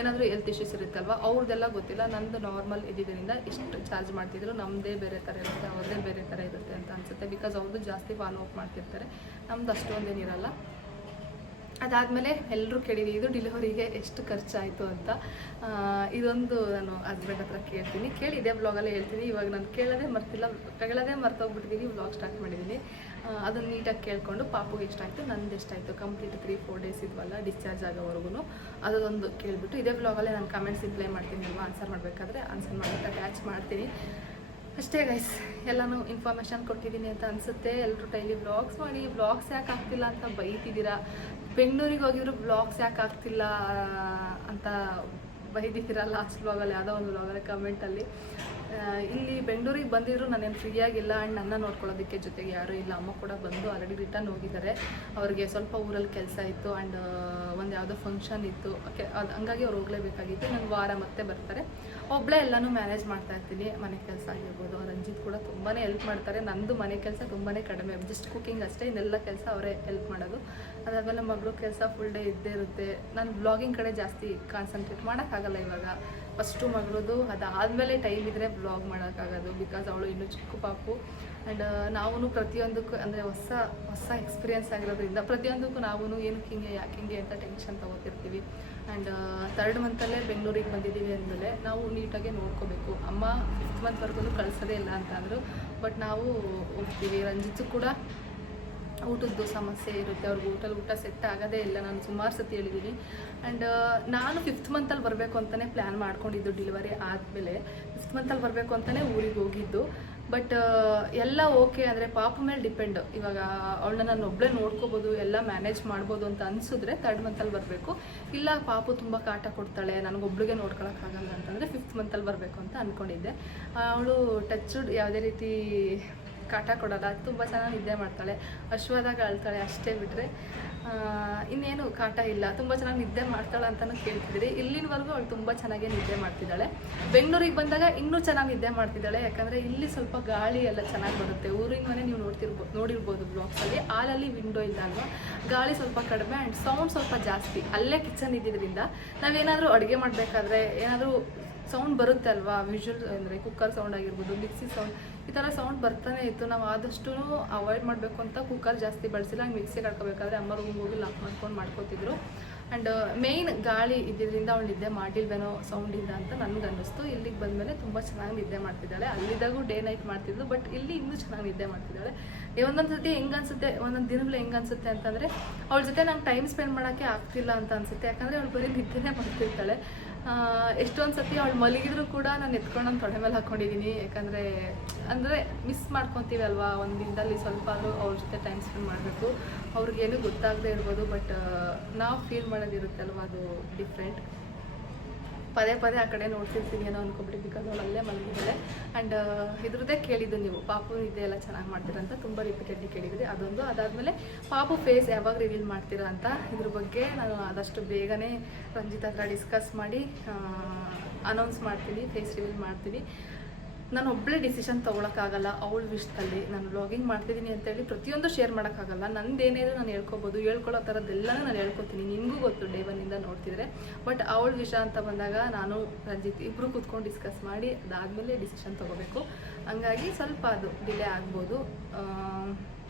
ಏನಾದರೂ ಹೆಲ್ತ್ ಇಶ್ಯೂಸ್ ಇರುತ್ತಲ್ವ, ಅವ್ರದ್ದೆಲ್ಲ ಗೊತ್ತಿಲ್ಲ. ನಂದು ನಾರ್ಮಲ್ ಇದ್ದಿದ್ದರಿಂದ ಇಷ್ಟು ಚಾರ್ಜ್ ಮಾಡ್ತಿದ್ರು. ನಮ್ಮದೇ ಬೇರೆ ಥರ ಇರುತ್ತೆ, ಅವ್ರದ್ದೇ ಬೇರೆ ಥರ ಇರುತ್ತೆ ಅಂತ ಅನಿಸುತ್ತೆ. ಬಿಕಾಸ್ ಅವ್ರದ್ದು ಜಾಸ್ತಿ ಫಾಲೋ ಅಪ್ ಮಾಡ್ತಿರ್ತಾರೆ, ನಮ್ದು ಅಷ್ಟೊಂದೇನಿರಲ್ಲ. ಅದಾದಮೇಲೆ ಎಲ್ಲರೂ ಕೇಳಿದ್ದು ಡೆಲಿವರಿಗೆ ಎಷ್ಟು ಖರ್ಚಾಯಿತು ಅಂತ. ಇದೊಂದು ನಾನು ಹಸ್ಬೆಂಡ್ ಹತ್ರ ಕೇಳಿದೆ, ಬ್ಲಾಗಲ್ಲೇ ಹೇಳ್ತೀನಿ. ಇವಾಗ ನಾನು ಕೇಳೋದೇ ಮರ್ತೋಗ್ಬಿಟ್ಟಿದ್ದೀನಿ, ಬ್ಲಾಗ್ ಸ್ಟಾರ್ಟ್ ಮಾಡಿದ್ದೀನಿ. ಅದನ್ನು ನೀಟಾಗಿ ಕೇಳಿಕೊಂಡು ಪಾಪುಗೆ ಎಷ್ಟಾಯಿತು, ನಂದು ಎಷ್ಟಾಯಿತು, ಕಂಪ್ಲೀಟ್ 3-4 ಡೇಸ್ ಇದ್ವಲ್ಲ ಡಿಸ್ಚಾರ್ಜ್ ಆಗೋವರೆಗೂ, ಅದೊಂದು ಕೇಳಿಬಿಟ್ಟು ಇದೇ ಬ್ಲಾಗಲ್ಲೇ ನಾನು ಕಮೆಂಟ್ಸ್ ರಿಪ್ಲೈ ಮಾಡ್ತೀನಿ. ನೀವು ಆನ್ಸರ್ ಮಾಡಬೇಕಾದ್ರೆ ಆನ್ಸರ್ ಮಾಡೋಕ್ಕೆ ಅಟ್ಯಾಚ್ ಮಾಡ್ತೀನಿ ಅಷ್ಟೇ ಗೈಸ್. ಎಲ್ಲನೂ ಇನ್ಫಾರ್ಮೇಷನ್ ಕೊಟ್ಟಿದ್ದೀನಿ ಅಂತ ಅನಿಸುತ್ತೆ. ಎಲ್ಲರೂ ಡೈಲಿ ವ್ಲಾಗ್ಸ್ ಮಾಡಿ, ವ್ಲಾಗ್ಸ್ ಯಾಕೆ ಆಗ್ತಿಲ್ಲ ಅಂತ ಬೈತಿದ್ದೀರಾ. ಬೆಂಗಳೂರಿಗೆ ಹೋಗಿದ್ರು ವ್ಲಾಗ್ಸ್ ಯಾಕೆ ಆಗ್ತಿಲ್ಲ ಅಂತ ಬೈದಿದ್ದೀರಾ ಲಾಸ್ಟ್ ವ್ಲಾಗಲ್ಲಿ, ಯಾವುದೋ ಒಂದು ವ್ಲಾಗಲ್ಲಿ ಕಮೆಂಟಲ್ಲಿ. ಇಲ್ಲಿ ಬೆಂಗಳೂರಿಗೆ ಬಂದಿದ್ರು ನಾನೇನು ಫ್ರೀಯಾಗಿಲ್ಲ. ಆ್ಯಂಡ್ ನನ್ನ ನೋಡ್ಕೊಳ್ಳೋದಕ್ಕೆ ಜೊತೆಗೆ ಯಾರೂ ಇಲ್ಲ. ಅಮ್ಮ ಕೂಡ ಬಂದು ಆಲ್ರೆಡಿ ರಿಟರ್ನ್ ಹೋಗಿದ್ದಾರೆ. ಅವ್ರಿಗೆ ಸ್ವಲ್ಪ ಊರಲ್ಲಿ ಕೆಲಸ ಇತ್ತು ಆ್ಯಂಡ್ ಒಂದು ಯಾವುದೋ ಫಂಕ್ಷನ್ ಇತ್ತು. ಅದು ಹಂಗಾಗಿ ಅವ್ರು ಹೋಗಲೇಬೇಕಾಗಿತ್ತು. ನನ್ನ ವಾರ ಮತ್ತೆ ಬರ್ತಾರೆ. ಒಬ್ಬಳೇ ಎಲ್ಲನೂ ಮ್ಯಾನೇಜ್ ಮಾಡ್ತಾಯಿರ್ತೀನಿ. ಮನೆ ಕೆಲಸ ಆಗಿರ್ಬೋದು. ರಂಜಿತ್ ಕೂಡ ತುಂಬಾ ಹೆಲ್ಪ್ ಮಾಡ್ತಾರೆ. ನಂದು ಮನೆ ಕೆಲಸ ತುಂಬಾ ಕಡಿಮೆ, ಜಸ್ಟ್ ಕುಕಿಂಗ್ ಅಷ್ಟೇ. ಇನ್ನೆಲ್ಲ ಕೆಲಸ ಅವರೇ ಹೆಲ್ಪ್ ಮಾಡೋದು. ಅದಾದಮೇಲೆ ಮಗಳು ಕೆಲಸ ಫುಲ್ ಡೇ ಇದ್ದೇ ಇರುತ್ತೆ. ನಾನು ಬ್ಲಾಗಿಂಗ್ ಕಡೆ ಜಾಸ್ತಿ ಕಾನ್ಸಂಟ್ರೇಟ್ ಮಾಡೋಕ್ಕಾಗಲ್ಲ ಇವಾಗ. ಫಸ್ಟು ಮಗಳದು, ಅದಾದಮೇಲೆ ಟೈಮ್ ಇದ್ದರೆ ವ್ಲಾಗ್ ಮಾಡೋಕ್ಕಾಗೋದು, ಬಿಕಾಸ್ ಅವಳು ಇನ್ನೂ ಚಿಕ್ಕ ಪಾಪು. ಆ್ಯಂಡ್ ನಾವು ಪ್ರತಿಯೊಂದಕ್ಕೂ ಅಂದರೆ ಹೊಸ ಎಕ್ಸ್ಪೀರಿಯೆನ್ಸ್ ಆಗಿರೋದ್ರಿಂದ ಪ್ರತಿಯೊಂದಕ್ಕೂ ನಾವು ಏನಕ್ಕೆ ಹಿಂಗೆ ಯಾಕೆ ಹಿಂಗೆ ಅಂತ ಟೆನ್ಷನ್ ತೊಗೋತಿರ್ತೀವಿ. ಆ್ಯಂಡ್ 3rd ಮಂತಲ್ಲೇ ಬೆಂಗಳೂರಿಗೆ ಬಂದಿದ್ದೀವಿ ಅಂದಮೇಲೆ ನಾವು ನೀಟಾಗಿ ನೋಡ್ಕೋಬೇಕು. ಅಮ್ಮ 5th ಮಂತ್ವರೆಗೂ ಕಳಿಸೋದೇ ಇಲ್ಲ ಅಂತ ಅಂದರು, ಬಟ್ ನಾವು ಹೋಗ್ತೀವಿ. ರಂಜಿತ್ತು ಕೂಡ ಊಟದ್ದು ಸಮಸ್ಯೆ ಇರುತ್ತೆ, ಅವ್ರಿಗೆ ಊಟ ಸೆಟ್ ಆಗೋದೇ ಇಲ್ಲ. ನಾನು ಸುಮಾರು ಸತಿ ಹೇಳಿದ್ದೀನಿ. ಆ್ಯಂಡ್ ನಾನು 5th ಮಂತಲ್ಲಿ ಬರಬೇಕು ಅಂತಲೇ ಪ್ಲ್ಯಾನ್ ಮಾಡ್ಕೊಂಡಿದ್ದು. ಡೆಲಿವರಿ ಆದಮೇಲೆ 5th ಮಂತಲ್ಲಿ ಬರಬೇಕು ಅಂತಲೇ ಊರಿಗೆ ಹೋಗಿದ್ದು. ಬಟ್ ಎಲ್ಲ ಓಕೆ ಅಂದರೆ ಪಾಪು ಮೇಲೆ ಡಿಪೆಂಡ್. ಇವಾಗ ಅವಳನ್ನ ನಾನು ಒಬ್ಬಳೇ ನೋಡ್ಕೋಬೋದು, ಎಲ್ಲ ಮ್ಯಾನೇಜ್ ಮಾಡ್ಬೋದು ಅಂತ ಅನಿಸಿದ್ರೆ 3rd ಮಂತಲ್ಲಿ ಬರಬೇಕು. ಇಲ್ಲ ಪಾಪು ತುಂಬ ಕಾಟ ಕೊಡ್ತಾಳೆ, ನನಗೊಬ್ಳಿಗೆ ನೋಡ್ಕೊಳಕ್ಕಾಗಲ್ಲ ಅಂತಂದರೆ 5th ಮಂತಲ್ಲಿ ಬರಬೇಕು ಅಂತ ಅಂದ್ಕೊಂಡಿದ್ದೆ. ಅವಳು ಟಚ್ವುಡ್ ಯಾವುದೇ ರೀತಿ ಕಾಟ ಕೊಡೋಲ್ಲ, ತುಂಬ ಚೆನ್ನಾಗಿ ನಿದ್ದೆ ಮಾಡ್ತಾಳೆ. ಅಶ್ವಾದಾಗ ಅಳ್ತಾಳೆ ಅಷ್ಟೇ ಬಿಟ್ಟರೆ ಇನ್ನೇನು ಕಾಟ ಇಲ್ಲ. ತುಂಬ ಚೆನ್ನಾಗಿ ನಿದ್ದೆ ಮಾಡ್ತಾಳೆ ಅಂತಲೂ ಕೇಳ್ತಿದ್ದೀರಿ. ಇಲ್ಲಿನವರೆಗೂ ಅವಳು ತುಂಬ ಚೆನ್ನಾಗೇ ನಿದ್ದೆ ಮಾಡ್ತಿದ್ದಾಳೆ. ಬೆಂಗಳೂರಿಗೆ ಬಂದಾಗ ಇನ್ನೂ ಚೆನ್ನಾಗಿ ನಿದ್ದೆ ಮಾಡ್ತಿದ್ದಾಳೆ, ಯಾಕಂದರೆ ಇಲ್ಲಿ ಸ್ವಲ್ಪ ಗಾಳಿ ಎಲ್ಲ ಚೆನ್ನಾಗಿ ಬರುತ್ತೆ. ಊರಿನ ಮನೆ ನೀವು ನೋಡಿರ್ಬೋದು ಬ್ಲಾಗ್ಸಲ್ಲಿ. ಹಾಲಲ್ಲಿ ವಿಂಡೋ ಇಲ್ಲ ಅಲ್ವಾ, ಗಾಳಿ ಸ್ವಲ್ಪ ಕಡಿಮೆ ಆ್ಯಂಡ್ ಸೌಂಡ್ ಸ್ವಲ್ಪ ಜಾಸ್ತಿ. ಅಲ್ಲೇ ಕಿಚನ್ ಇದ್ದಿದ್ದರಿಂದ ನಾವೇನಾದರೂ ಅಡುಗೆ ಮಾಡಬೇಕಾದ್ರೆ ಏನಾದರೂ ಸೌಂಡ್ ಬರುತ್ತೆ ಅಲ್ವಾ, ವಿಷುವಲ್ ಅಂದರೆ ಕುಕ್ಕರ್ ಸೌಂಡ್ ಆಗಿರ್ಬೋದು, ಮಿಕ್ಸಿ ಸೌಂಡ್, ಈ ಥರ ಸೌಂಡ್ ಬರ್ತಾನೆ ಇತ್ತು. ನಾವು ಆದಷ್ಟು ಅವಾಯ್ಡ್ ಮಾಡಬೇಕು ಅಂತ ಕುಕ್ಕರ್ ಜಾಸ್ತಿ ಬಳಸಿಲ್ಲ. ಹಂಗೆ ಮಿಕ್ಸಿ ಕಡ್ಕೋಬೇಕಾದ್ರೆ ಅಮ್ಮ ರೂಮ್ಗೆ ಹೋಗಿ ಲಾಕ್ ಮಾಡ್ಕೋತಿದ್ರು. ಆ್ಯಂಡ್ ಮೇಯ್ನ್ ಗಾಳಿ ಇದ್ದಿದ್ದರಿಂದ ಅವಳು ನಿದ್ದೆ ಮಾಡಿಲ್ವೇನೋ ಸೌಂಡಿಂದ ಅಂತ ನನಗೆ ಅನ್ನಿಸ್ತು. ಇಲ್ಲಿಗೆ ಬಂದಮೇಲೆ ತುಂಬ ಚೆನ್ನಾಗಿ ನಿದ್ದೆ ಮಾಡ್ತಿದ್ದಾಳೆ. ಅಲ್ಲಿದ್ದಾಗೂ ಡೇ ನೈಟ್ ಮಾಡ್ತಿದ್ಲು, ಬಟ್ ಇಲ್ಲಿ ಇನ್ನೂ ಚೆನ್ನಾಗಿ ನಿದ್ದೆ ಮಾಡ್ತಿದ್ದಾಳೆ. ಒಂದೊಂದು ಸತಿ ಹೆಂಗೆ ಅನಿಸುತ್ತೆ, ಒಂದೊಂದು ದಿನಗಳು ಹೆಂಗೆ ಅನಿಸುತ್ತೆ ಅಂತಂದರೆ ಅವಳ ಜೊತೆ ನಂಗೆ ಟೈಮ್ ಸ್ಪೆಂಡ್ ಮಾಡೋಕ್ಕೆ ಆಗ್ತಿಲ್ಲ ಅಂತ ಅನಿಸುತ್ತೆ. ಯಾಕಂದರೆ ಅವಳು ಬರೀ ನಿದ್ದೆನೇ ಮಾಡ್ತಿರ್ತಾಳೆ. ಎಷ್ಟೊಂದು ಸತಿ ಅವಳು ಮಲಗಿದ್ರು ಕೂಡ ನಾನು ಎತ್ಕೊಂಡು ನನ್ನ ತೊಡೆ ಮೇಲೆ ಹಾಕ್ಕೊಂಡಿದ್ದೀನಿ. ಯಾಕಂದರೆ ಅಂದರೆ ಮಿಸ್ ಮಾಡ್ಕೊತೀವಿ ಅಲ್ವಾ, ಒಂದು ದಿನದಲ್ಲಿ ಸ್ವಲ್ಪ ಅವ್ರ ಜೊತೆ ಟೈಮ್ ಸ್ಪೆಂಡ್ ಮಾಡಬೇಕು. ಅವ್ರಿಗೇನು ಗೊತ್ತಾಗದೇ ಇರ್ಬೋದು, ಬಟ್ ನಾವು ಫೀಲ್ ಮಾಡೋದಿರುತ್ತಲ್ವ, ಅದು ಡಿಫ್ರೆಂಟ್. ಪದೇ ಆ ಕಡೆ ನೋಡ್ತಿರ್ತೀನಿ ಏನೋ ಅನ್ಕೊಬಿಟ್ಟು, ಬಿಕಾಸ್ ಅವಳು ಅಲ್ಲೇ ಮಲಗಿದ್ದಾಳೆ. ಆ್ಯಂಡ್ ಇದ್ರದ್ದೇ ಕೇಳಿದ್ದು ನೀವು, ಪಾಪು ನಿದ್ದೆ ಎಲ್ಲ ಚೆನ್ನಾಗಿ ಮಾಡ್ತೀರಾ ಅಂತ ತುಂಬ ರಿಪೀಟೆಡ್ಲಿ ಕೇಳಿದ್ರಿ. ಅದೊಂದು. ಅದಾದಮೇಲೆ ಪಾಪು ಫೇಸ್ ಯಾವಾಗ ರಿವೀಲ್ ಮಾಡ್ತೀರಾ ಅಂತ, ಇದ್ರ ಬಗ್ಗೆ ನಾನು ಆದಷ್ಟು ಬೇಗನೆ ರಂಜಿತ್ ಹತ್ರ ಡಿಸ್ಕಸ್ ಮಾಡಿ ಅನೌನ್ಸ್ ಮಾಡ್ತೀನಿ, ಫೇಸ್ ರಿವೀಲ್ ಮಾಡ್ತೀನಿ. ನಾನು ಒಬ್ಬಳೇ ಡಿಸಿಷನ್ ತೊಗೊಳಕ್ಕಾಗಲ್ಲ. ಅವಳ ವಿಷಯದಲ್ಲಿ ನಾನು ವ್ಲಾಗಿಂಗ್ ಮಾಡ್ತಿದ್ದೀನಿ ಅಂತೇಳಿ ಪ್ರತಿಯೊಂದು ಶೇರ್ ಮಾಡೋಕ್ಕಾಗಲ್ಲ. ನಂದೇನೇನು ನಾನು ಹೇಳ್ಕೊಳ್ಳೋ ಥರದ್ದೆಲ್ಲನೂ ನಾನು ಹೇಳ್ಕೊತೀನಿ. ನಿಮಗೂ ಗೊತ್ತು ಡೇ 1 ನೋಡ್ತಿದ್ರೆ. ಬಟ್ ಅವಳ ವಿಷಯ ಅಂತ ಬಂದಾಗ ನಾನು ರಂಜಿತ್ ಇಬ್ಬರು ಕೂತ್ಕೊಂಡು ಡಿಸ್ಕಸ್ ಮಾಡಿ ಅದಾದಮೇಲೆ ಡಿಸಿಷನ್ ತೊಗೋಬೇಕು. ಹಂಗಾಗಿ ಸ್ವಲ್ಪ ಅದು ಡಿಲೇ ಆಗ್ಬೋದು.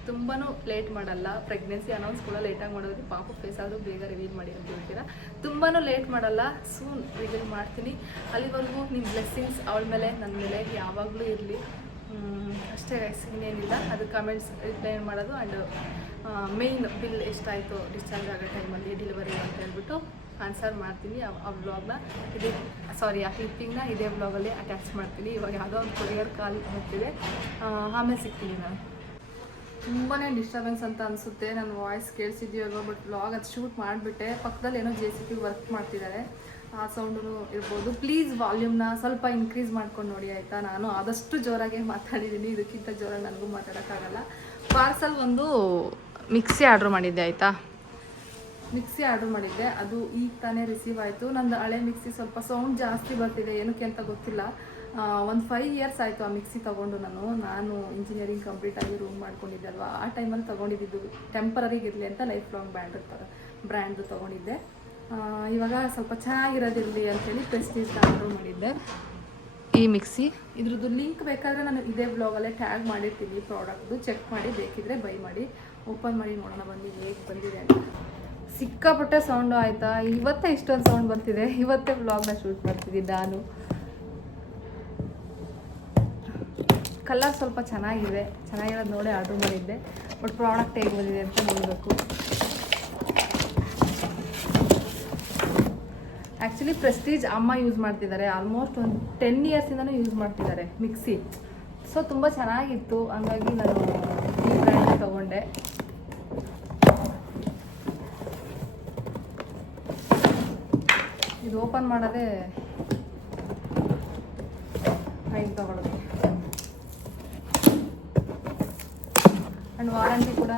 ತುಂಬಾ ಲೇಟ್ ಮಾಡಲ್ಲ. ಪ್ರೆಗ್ನೆನ್ಸಿ ಅನೌನ್ಸ್ ಕೂಡ ಲೇಟಾಗಿ ಮಾಡೋದು. ಪಾಪು ಫೇಸ್ ಆದರೂ ಬೇಗ ರಿವೀಲ್ ಮಾಡಿ ಅಂತ ಹೇಳ್ತೀರಾ. ತುಂಬಾ ಲೇಟ್ ಮಾಡಲ್ಲ, ಸೂನ್ ರಿವೀಲ್ ಮಾಡ್ತೀನಿ. ಅಲ್ಲಿವರೆಗೂ ನಿಮ್ಮ ಬ್ಲೆಸ್ಸಿಂಗ್ಸ್ ಅವಳ ಮೇಲೆ ನನ್ನ ಮೇಲೆ ಯಾವಾಗಲೂ ಇರಲಿ. ಅಷ್ಟೇ ಗೈಸ್, ಇನ್ನೇನಿಲ್ಲ. ಅದು ಕಮೆಂಟ್ಸ್ ರಿಪ್ಲೈ ಮಾಡೋದು. ಆ್ಯಂಡ್ ಮೇಯ್ನ್ ಬಿಲ್ ಎಷ್ಟಾಯಿತು ಡಿಸ್ಚಾರ್ಜ್ ಆಗೋ ಟೈಮಲ್ಲಿ ಡೆಲಿವರಿ ಅಂತ ಹೇಳ್ಬಿಟ್ಟು ಆನ್ಸರ್ ಮಾಡ್ತೀನಿ. ಆ ವ್ಲಾಗ್ನ ಆ ಕ್ಲಿಪ್ಪಿಂಗ್ನ ಇದೇ ವ್ಲಾಗಲ್ಲಿ ಅಟ್ಯಾಚ್ ಮಾಡ್ತೀನಿ. ಇವಾಗ ಯಾವುದೋ ಒಂದು ಕೊರಿಯರ್ ಕಾಲ್ ಬರ್ತಿದೆ, ಆಮೇಲೆ ಸಿಗ್ತೀನಿ ನಾನು. ತುಂಬಾ ಡಿಸ್ಟರ್ಬೆನ್ಸ್ ಅಂತ ಅನಿಸುತ್ತೆ, ನನ್ನ ವಾಯ್ಸ್ ಕೇಳಿಸಿದ್ಯಲ್ವ. ಬಟ್ ವ್ಲಾಗ್ ಅದು ಶೂಟ್ ಮಾಡಿಬಿಟ್ಟೆ. ಪಕ್ಕದಲ್ಲಿ ಏನೋ JCB ವರ್ಕ್ ಮಾಡ್ತಿದ್ದಾರೆ, ಆ ಸೌಂಡು ಇರ್ಬೋದು. ಪ್ಲೀಸ್ ವಾಲ್ಯೂಮ್ನ ಸ್ವಲ್ಪ ಇನ್ಕ್ರೀಸ್ ಮಾಡ್ಕೊಂಡು ನೋಡಿ ಆಯಿತಾ. ನಾನು ಆದಷ್ಟು ಜೋರಾಗೆ ಮಾತಾಡಿದ್ದೀನಿ, ಇದಕ್ಕಿಂತ ಜೋರಾಗಿ ನನಗೂ ಮಾತಾಡೋಕ್ಕಾಗಲ್ಲ. ಪಾರ್ಸಲ್ ಒಂದು ಮಿಕ್ಸಿ ಆರ್ಡ್ರ್ ಮಾಡಿದ್ದೆ ಆಯಿತಾ. ಮಿಕ್ಸಿ ಆರ್ಡ್ರ್ ಮಾಡಿದ್ದೆ, ಅದು ಈಗ ತಾನೇ ರಿಸೀವ್ ಆಯಿತು. ನಂದು ಹಳೆ ಮಿಕ್ಸಿ ಸ್ವಲ್ಪ ಸೌಂಡ್ ಜಾಸ್ತಿ ಬರ್ತಿದೆ, ಏನಕ್ಕೆ ಅಂತ ಗೊತ್ತಿಲ್ಲ. ಒಂದು 5 ಇಯರ್ಸ್ ಆಯಿತು ಆ ಮಿಕ್ಸಿ ತೊಗೊಂಡು. ನಾನು ಇಂಜಿನಿಯರಿಂಗ್ ಕಂಪ್ಲೀಟ್ ಆಗಿ ರೂಮ್ ಮಾಡ್ಕೊಂಡಿದ್ದೆ ಅಲ್ವಾ, ಆ ಟೈಮಲ್ಲಿ ತೊಗೊಂಡಿದ್ದು. ಟೆಂಪರರಿಗೆ ಇರಲಿ ಅಂತ ಲೈಫ್ ಲಾಂಗ್ ಬ್ರ್ಯಾಂಡ್ದು ತೊಗೊಂಡಿದ್ದೆ. ಇವಾಗ ಸ್ವಲ್ಪ ಚೆನ್ನಾಗಿರೋದಿರಲಿ ಅಂಥೇಳಿ ಪ್ರೆಸ್ಟೀಜ್ ಆರ್ಡ್ರ್ ಮಾಡಿದ್ದೆ ಈ ಮಿಕ್ಸಿ. ಇದ್ರದ್ದು ಲಿಂಕ್ ಬೇಕಾದರೆ ನಾನು ಇದೇ ಬ್ಲಾಗಲ್ಲೇ ಟ್ಯಾಗ್ ಮಾಡಿರ್ತೀನಿ. ಪ್ರಾಡಕ್ಟ್ದು ಚೆಕ್ ಮಾಡಿ, ಬೇಕಿದ್ರೆ ಬೈ ಮಾಡಿ. ಓಪನ್ ಮಾಡಿ ನೋಡೋಣ ಬನ್ನಿ ಹೇಗೆ ಬಂದಿದೆ ಅಂತ. ಸಿಕ್ಕಾಪಟ್ಟೆ ಸೌಂಡು ಆಯಿತಾ. ಇವತ್ತೇ ಇಷ್ಟೊಂದು ಸೌಂಡ್ ಬರ್ತಿದೆ. ಇವತ್ತೇ ವ್ಲಾಗ್ನ ಶೂಟ್ ಮಾಡ್ತಿದ್ದೀನಿ ನಾನು. ಕಲರ್ ಸ್ವಲ್ಪ ಚೆನ್ನಾಗಿರೋದು ನೋಡಿ ಆರ್ಡ್ರ್ ಮಾಡಿದ್ದೆ. ಬಟ್ ಪ್ರಾಡಕ್ಟ್ ಹೇಗೆ ಬಂದಿದೆ ಅಂತ ನೋಡಬೇಕು. ಆ್ಯಕ್ಚುಲಿ ಪ್ರೆಸ್ಟೀಜ್ ಅಮ್ಮ ಯೂಸ್ ಮಾಡ್ತಿದ್ದಾರೆ. ಆಲ್ಮೋಸ್ಟ್ ಒಂದು 10 ಇಯರ್ಸಿಂದನೂ ಯೂಸ್ ಮಾಡ್ತಿದ್ದಾರೆ ಮಿಕ್ಸಿ. ಸೊ ತುಂಬ ಚೆನ್ನಾಗಿತ್ತು, ಹಂಗಾಗಿ ನಾನು ಈ ಬ್ರ್ಯಾಂಡ್ ತೊಗೊಂಡೆ. ಇದು ಓಪನ್ ಮಾಡೋದೇ ಟೈಮ್ ತೊಗೊಳೋದು. ಆ್ಯಂಡ್ ವಾರಂಟಿ ಕೂಡ